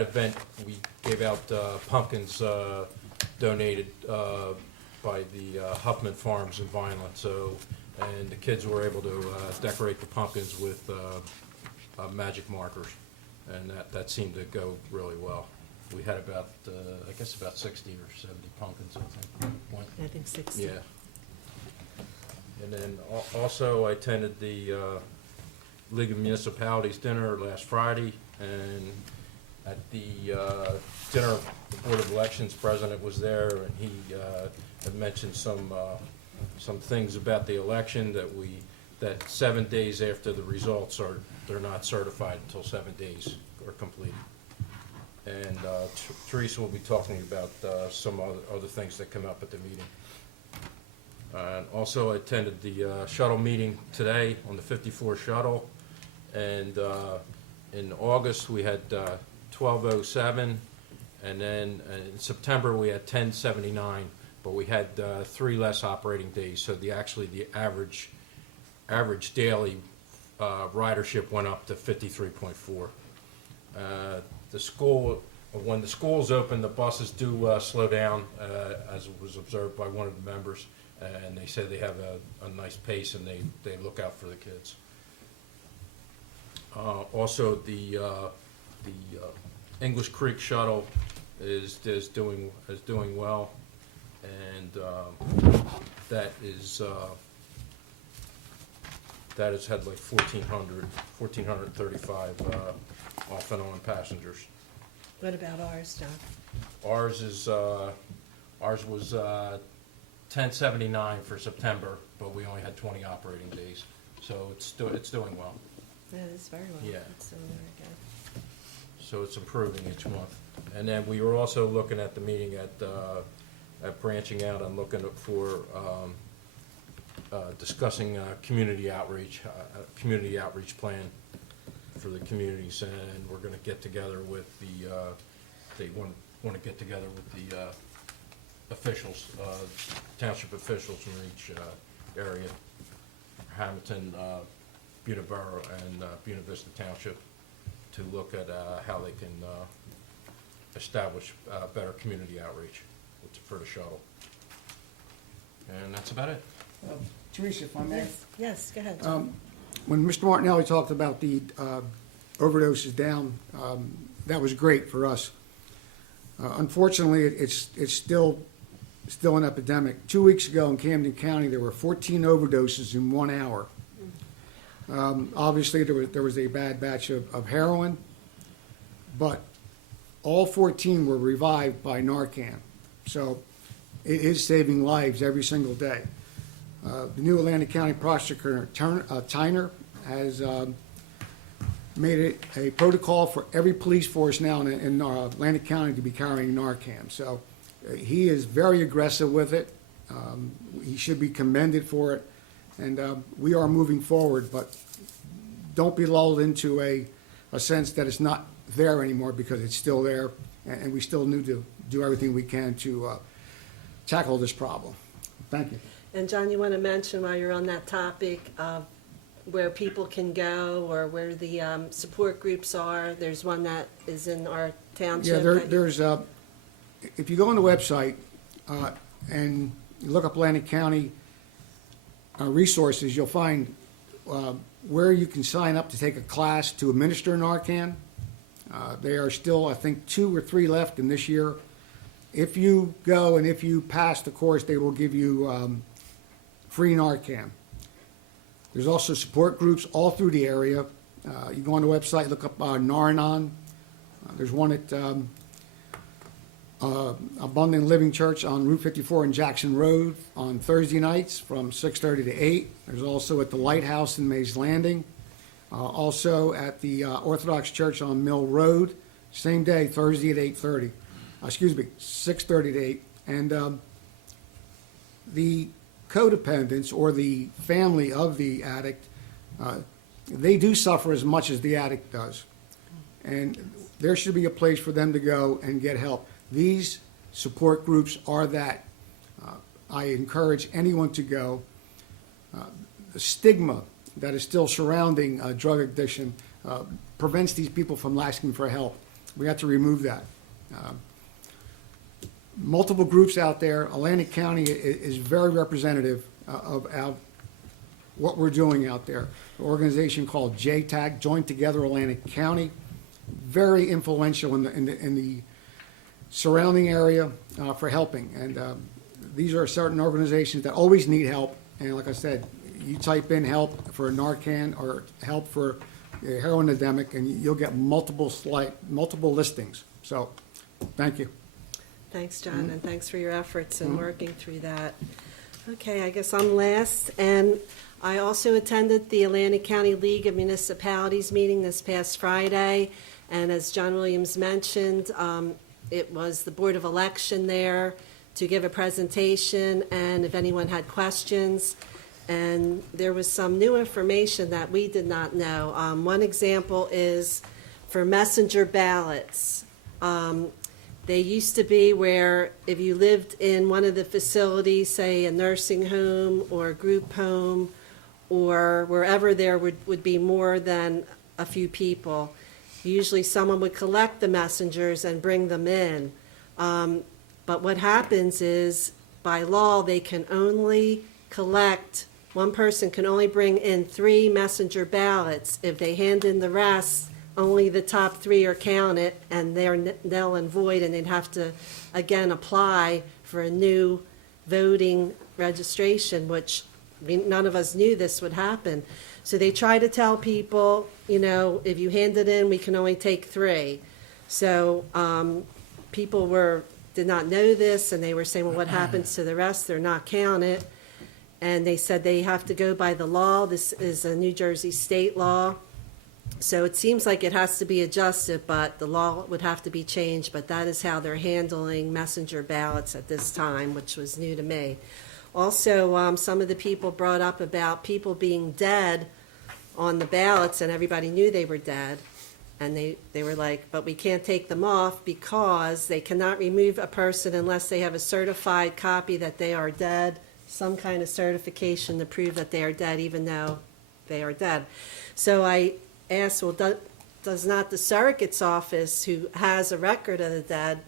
event, we gave out pumpkins donated by the Huffman Farms in Vineland. So, and the kids were able to decorate the pumpkins with magic markers, and that seemed to go really well. We had about, I guess about 60 or 70 pumpkins, I think. I think 60. Yeah. And then also I attended the League of Municipalities dinner last Friday, and at the dinner, the Board of Elections president was there, and he had mentioned some things about the election that 7 days after the results they're not certified until 7 days are completed. And Teresa will be talking about some other things that come up at the meeting. Also, I attended the shuttle meeting today on the 54 shuttle, and in August we had 1207, and then in September we had 1079, but we had 3 less operating days, so the average daily ridership went up to 53.4. When the schools open, the buses do slow down, as was observed by one of the members, and they say they have a nice pace and they look out for the kids. Also, the English Creek shuttle is doing well, and that has had like 1,435 off and on passengers. What about ours, John? Ours was 1079 for September, but we only had 20 operating days, so it's doing well. That is very well. Yeah. It's doing very good. So it's improving each month. And then we were also looking at the meeting at branching out and looking for discussing community outreach plan for the communities, and we're going to get together with they want to get together with the officials, township officials from each area, Hamilton, Buena Borough, and Buena Vista Township, to look at how they can establish better community outreach for the shuttle. And that's about it. Teresa, if I may. Yes, go ahead, John. When Mr. Martinelli talked about the overdoses down, that was great for us. Unfortunately, it's still an epidemic. 2 weeks ago in Camden County, there were 14 overdoses in 1 hour. Obviously, there was a bad batch of heroin, but all 14 were revived by Narcan. So it is saving lives every single day. The new Atlantic County prosecutor, Tyner, has made it a protocol for every police force now in Atlantic County to be carrying Narcan. So he is very aggressive with it. He should be commended for it. And we are moving forward, but don't be lulled into a sense that it's not there anymore, because it's still there, and we still need to do everything we can to tackle this problem. Thank you. And John, you want to mention, while you're on that topic, where people can go or where the support groups are? There's one that is in our township. Yeah, there's, if you go on the website and you look up Atlantic County resources, you'll find where you can sign up to take a class to administer Narcan. There are still, I think, 2 or 3 left in this year. If you go and if you pass the course, they will give you free Narcan. There's also support groups all through the area. You go on the website, look up Naranon. There's one at Abundant Living Church on Route 54 in Jackson Road on Thursday nights from 6:30 to 8. There's also at the Lighthouse in Mays Landing. Also at the Orthodox Church on Mill Road, same day, Thursday at 8:30. 6:30 to 8. And the codependents, or the family of the addict, they do suffer as much as the addict does. And there should be a place for them to go and get help. These support groups are that. I encourage anyone to go. The stigma that is still surrounding drug addiction prevents these people from asking for help. We have to remove that. Multiple groups out there. Atlantic County is very representative of what we're doing out there. An organization called JTAG, Joint Together Atlantic County, very influential in the surrounding area for helping. And these are certain organizations that always need help. And like I said, you type in help for Narcan or help for a heroin epidemic, and you'll get multiple listings. So, thank you. Thanks, John, and thanks for your efforts in working through that. Okay, I guess I'm last, and I also attended the Atlantic County League of Municipalities meeting this past Friday, and as John Williams mentioned, it was the Board of Election there to give a presentation, and if anyone had questions, and there was some new information that we did not know. One example is for messenger ballots. They used to be where if you lived in one of the facilities, say a nursing home or a group home, or wherever there would be more than a few people, usually someone would collect the messengers and bring them in. But what happens is, by law, they can only one person can only bring in 3 messenger ballots. If they hand in the rest, only the top 3 are counted, and they're null and void, and they'd have to, again, apply for a new voting registration, which none of us knew this would happen. So they try to tell people, if you hand it in, we can only take 3. So people did not know this, and they were saying, well, what happens to the rest? They're not counted. And they said they have to go by the law. This is a New Jersey state law. So it seems like it has to be adjusted, but the law would have to be changed. But that is how they're handling messenger ballots at this time, which was new to me. Also, some of the people brought up about people being dead on the ballots, and everybody knew they were dead. And they were like, but we can't take them off because they cannot remove a person unless they have a certified copy that they are dead, some kind of certification to prove that they are dead, even though they are dead. So I asked, well, does not the surrogate's office, who has a record of the dead,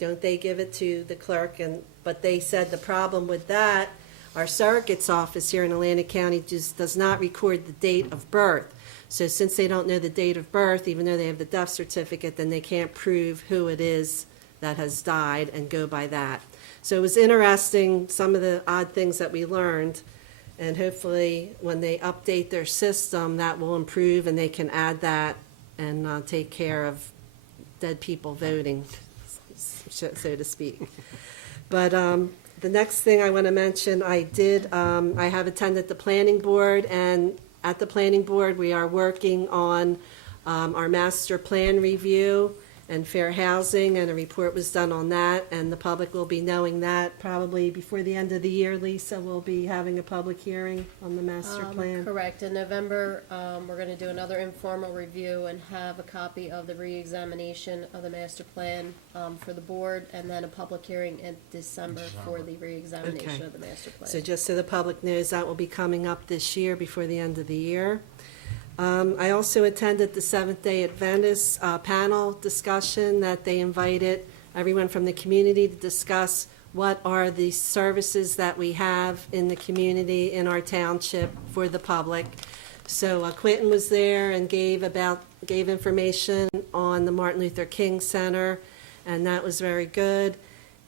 don't they give it to the clerk? But they said the problem with that, our surrogate's office here in Atlantic County just does not record the date of birth. So since they don't know the date of birth, even though they have the death certificate, then they can't prove who it is that has died and go by that. So it was interesting, some of the odd things that we learned, and hopefully when they update their system, that will improve and they can add that and take care of dead people voting, so to speak. But the next thing I want to mention, I have attended the planning board, and at the planning board, we are working on our master plan review and fair housing, and a report was done on that, and the public will be knowing that probably before the end of the year. Lisa will be having a public hearing on the master plan. Correct. In November, we're going to do another informal review and have a copy of the re-examination of the master plan for the board, and then a public hearing in December for the re-examination Okay. of the master plan. So just so the public knows, that will be coming up this year before the end of the year. I also attended the Seventh-day Adventist panel discussion that they invited everyone from the community to discuss what are the services that we have in the community, in our township, for the public. So Quentin was there and gave information on the Martin Luther King Center, and that was very good.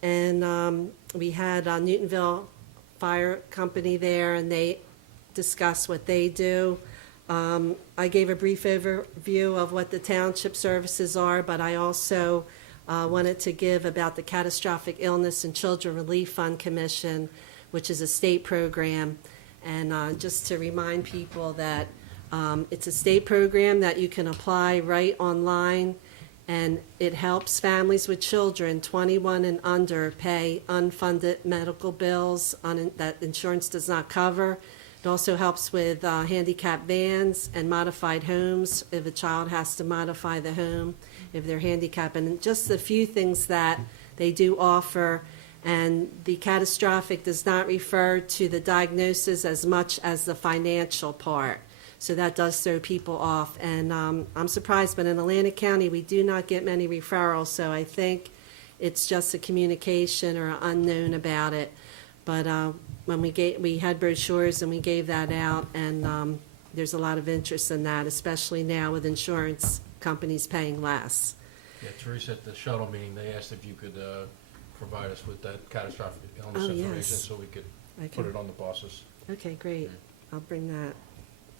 And we had Newtonville Fire Company there, and they discussed what they do. I gave a brief overview of what the township services are, but I also wanted to give about the Catastrophic Illness and Children Relief Fund Commission, which is a state program. And just to remind people that it's a state program that you can apply right online, and it helps families with children 21 and under pay unfunded medical bills that insurance does not cover. It also helps with handicapped vans and modified homes if a child has to modify the home if they're handicapped, and just a few things that they do offer. And the catastrophic does not refer to the diagnosis as much as the financial part. So that does throw people off. And I'm surprised, but in Atlantic County, we do not get many referrals, so I think it's just a communication or unknown about it. But when we had brochures and we gave that out, and there's a lot of interest in that, especially now with insurance companies paying less. Yeah, Teresa, at the shuttle meeting, they asked if you could provide us with that catastrophic illness Oh, information yes. so we could I put can- it on the buses. Okay, great. I'll bring that.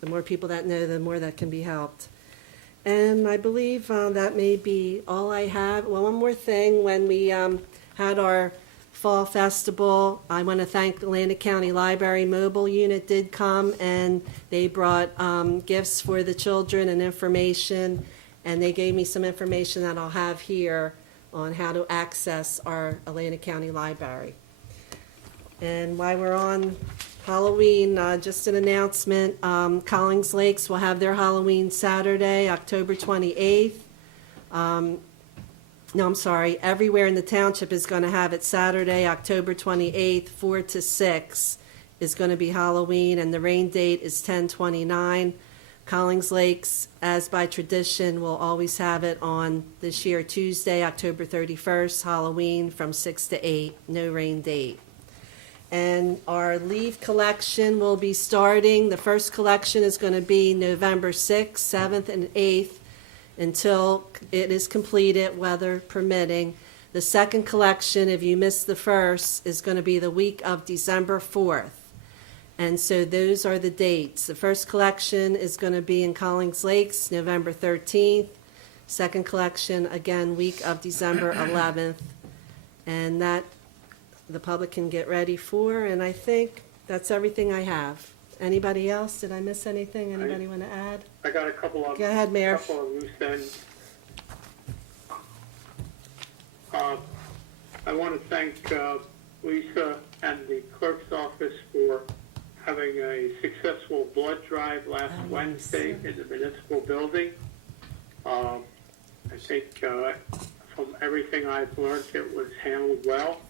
The more people that know, the more that can be helped. And I believe that may be all I have. Well, one more thing. When we had our Fall Festival, I want to thank the Atlantic County Library Mobile Unit did come, and they brought gifts for the children and information, and they gave me some information that I'll have here on how to access our Atlantic County Library. And while we're on Halloween, just an announcement, Collings Lakes will have their Halloween Saturday, October 28th. No, I'm sorry, everywhere in the township is going to have it Saturday, October 28th, 4 to 6 is going to be Halloween, and the rain date is 10/29. Collings Lakes, as by tradition, will always have it on this year Tuesday, October 31st, Halloween, from 6 to 8, no rain date. And our leaf collection will be starting. The first collection is going to be November 6th, 7th, and 8th until it is completed, weather permitting. The second collection, if you missed the first, is going to be the week of December 4th. And so those are the dates. The first collection is going to be in Collins Lakes, November 13th. Second collection, again, week of December 11th. And that the public can get ready for. And I think that's everything I have. Anybody else? Did I miss anything? Anybody want to add? I got a couple of. Go ahead, Mayor. Couple of loose ends. I want to thank Lisa and the clerk's office for having a successful blood drive last Wednesday in the municipal building. I think from everything I've learned, it was handled well.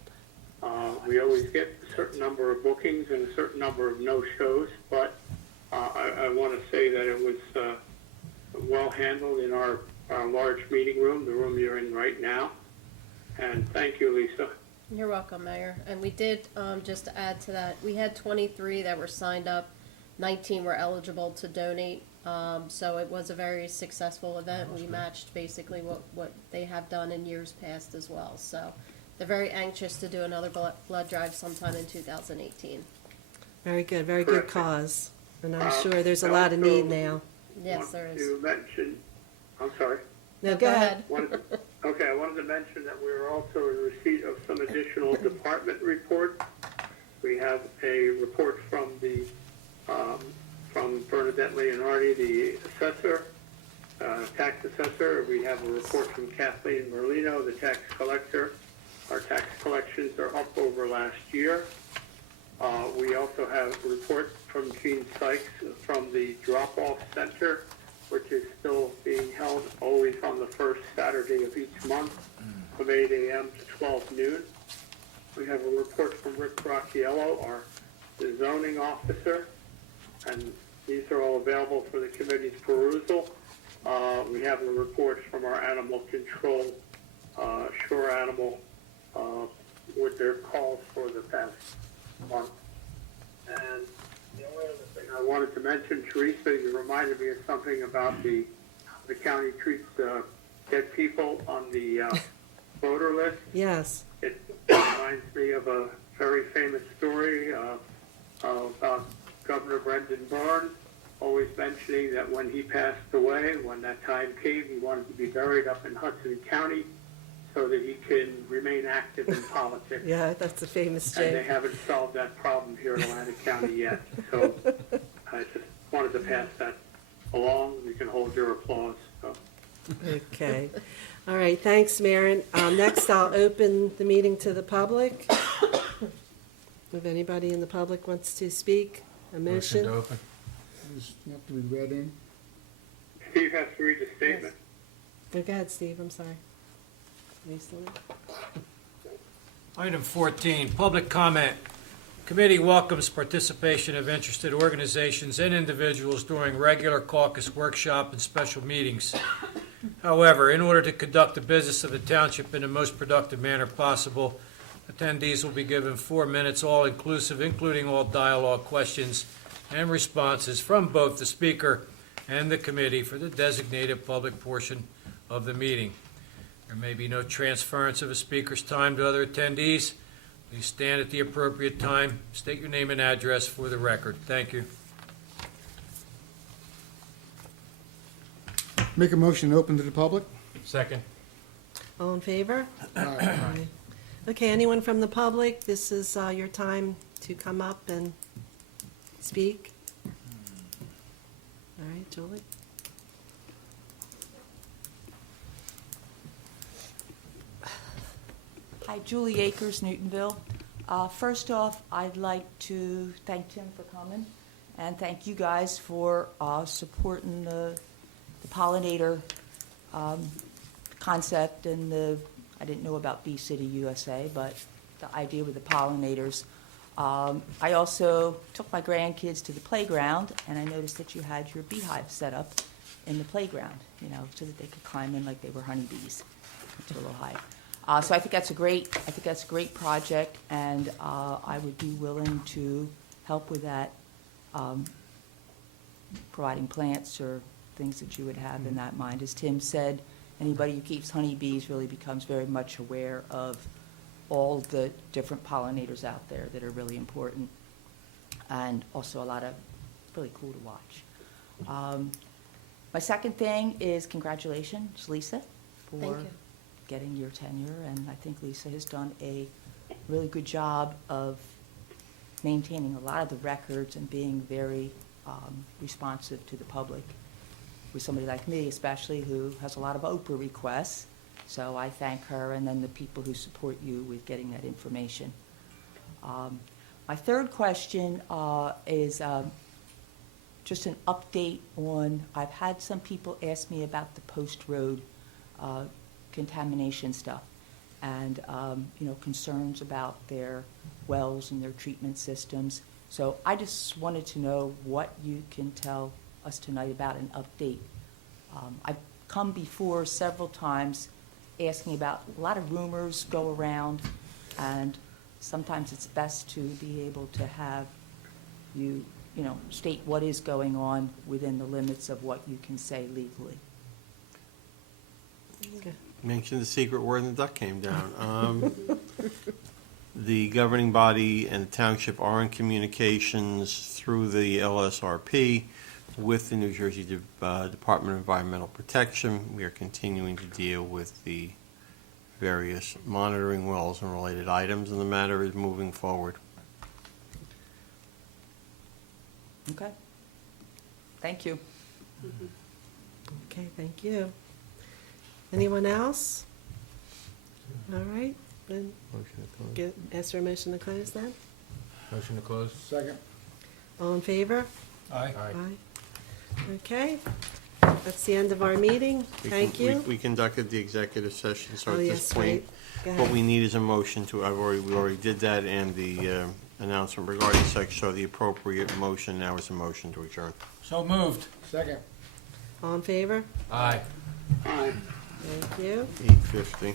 We always get a certain number of bookings and a certain number of no-shows, but I want to say that it was well handled in our large meeting room, the room you're in right now. And thank you, Lisa. You're welcome, Mayor. And we did, just to add to that, we had 23 that were signed up, 19 were eligible to donate. So it was a very successful event. We matched basically what they have done in years past as well. So they're very anxious to do another blood drive sometime in 2018. Very good cause. And I'm sure there's a lot of need now. Yes, there is. You mentioned, I'm sorry. No, go ahead. Okay, I wanted to mention that we are also in receipt of some additional department reports. We have a report from the from Bernadette Leonardi, the assessor, tax assessor. We have a report from Kathleen Merlino, the tax collector. Our tax collections are up over last year. We also have a report from Gene Sykes from the drop-off center, which is still being held always on the first Saturday of each month from 8 a.m. to 12 noon. We have a report from Rick Bracciello, our zoning officer, and these are all available for the committee's perusal. We have a report from our animal control, Shore Animal, with their calls for the past month. And the only other thing I wanted to mention, Teresa, you reminded me of something about the county treats dead people on the voter list. Yes. It reminds me of a very famous story about Governor Brendan Byrne always mentioning that when he passed away, when that time came, he wanted to be buried up in Hudson County so that he can remain active in politics. Yeah, that's a famous joke. And they haven't solved that problem here in Atlantic County yet. So I just wanted to pass that along. You can hold your applause. So. Okay. All right, thanks, Maren. Next, I'll open the meeting to the public. If anybody in the public wants to speak, a motion. to open. Does it have to be read in? Steve has to read the statement. Yes. Go ahead, Steve, I'm sorry. Are you still there? Item 14, public comment. Committee welcomes participation of interested organizations and individuals during regular caucus workshop and special meetings. However, in order to conduct the business of the township in the most productive manner possible, attendees will be given 4 minutes, all-inclusive, including all dialogue, questions, and responses from both the speaker and the committee for the designated public portion of the meeting. There may be no transference of a speaker's time to other attendees. Please stand at the appropriate time. State your name and address for the record. Thank you. Make a motion to open to the public? Second. All in favor? Aye. Okay, anyone from the public, this is your time to come up and speak. All right, Julie? Hi, Julie Akers, Newtonville. First off, I'd like to thank Tim for coming and thank you guys for supporting the pollinator concept and I didn't know about Bee City USA, but the idea with the pollinators. I also took my grandkids to the playground and I noticed that you had your beehive set up in the playground, so that they could climb in like they were honeybees into a little hive. So I think that's a great project, and I would be willing to help with that, providing plants or things that you would have in that mind. As Tim said, anybody who keeps honeybees really becomes very much aware of all the different pollinators out there that are really important, and also a lot of, it's really cool to watch. My second thing is congratulations, Lisa, for Thank you. getting your tenure, and I think Lisa has done a really good job of maintaining a lot of the records and being very responsive to the public, with somebody like me especially, who has a lot of Oprah requests. So I thank her, and then the people who support you with getting that information. My third question is just an update on, I've had some people ask me about the post road contamination stuff, and concerns about their wells and their treatment systems. So I just wanted to know what you can tell us tonight about an update. I've come before several times asking about, a lot of rumors go around, and sometimes it's best to be able to have you state what is going on within the limits of what you can say legally. Mentioned the secret word and the duck came down. The governing body and the township are in communications through the LSRP with the New Jersey Department of Environmental Protection. We are continuing to deal with the various monitoring wells and related items, and the matter is moving forward. Okay. Thank you. Okay, thank you. Anyone else? All right, then Motion to close. ask for a motion to close then. Motion to close? Second. All in favor? Aye. Okay, that's the end of our meeting. Thank you. We conducted the executive session, so Oh, at this yes, point, right. Go what ahead. we need is a motion to, we already did that, and the announcement regarding such, so the appropriate motion now is a motion to adjourn. So moved. Second. All in favor? Aye. Thank you. 8:50.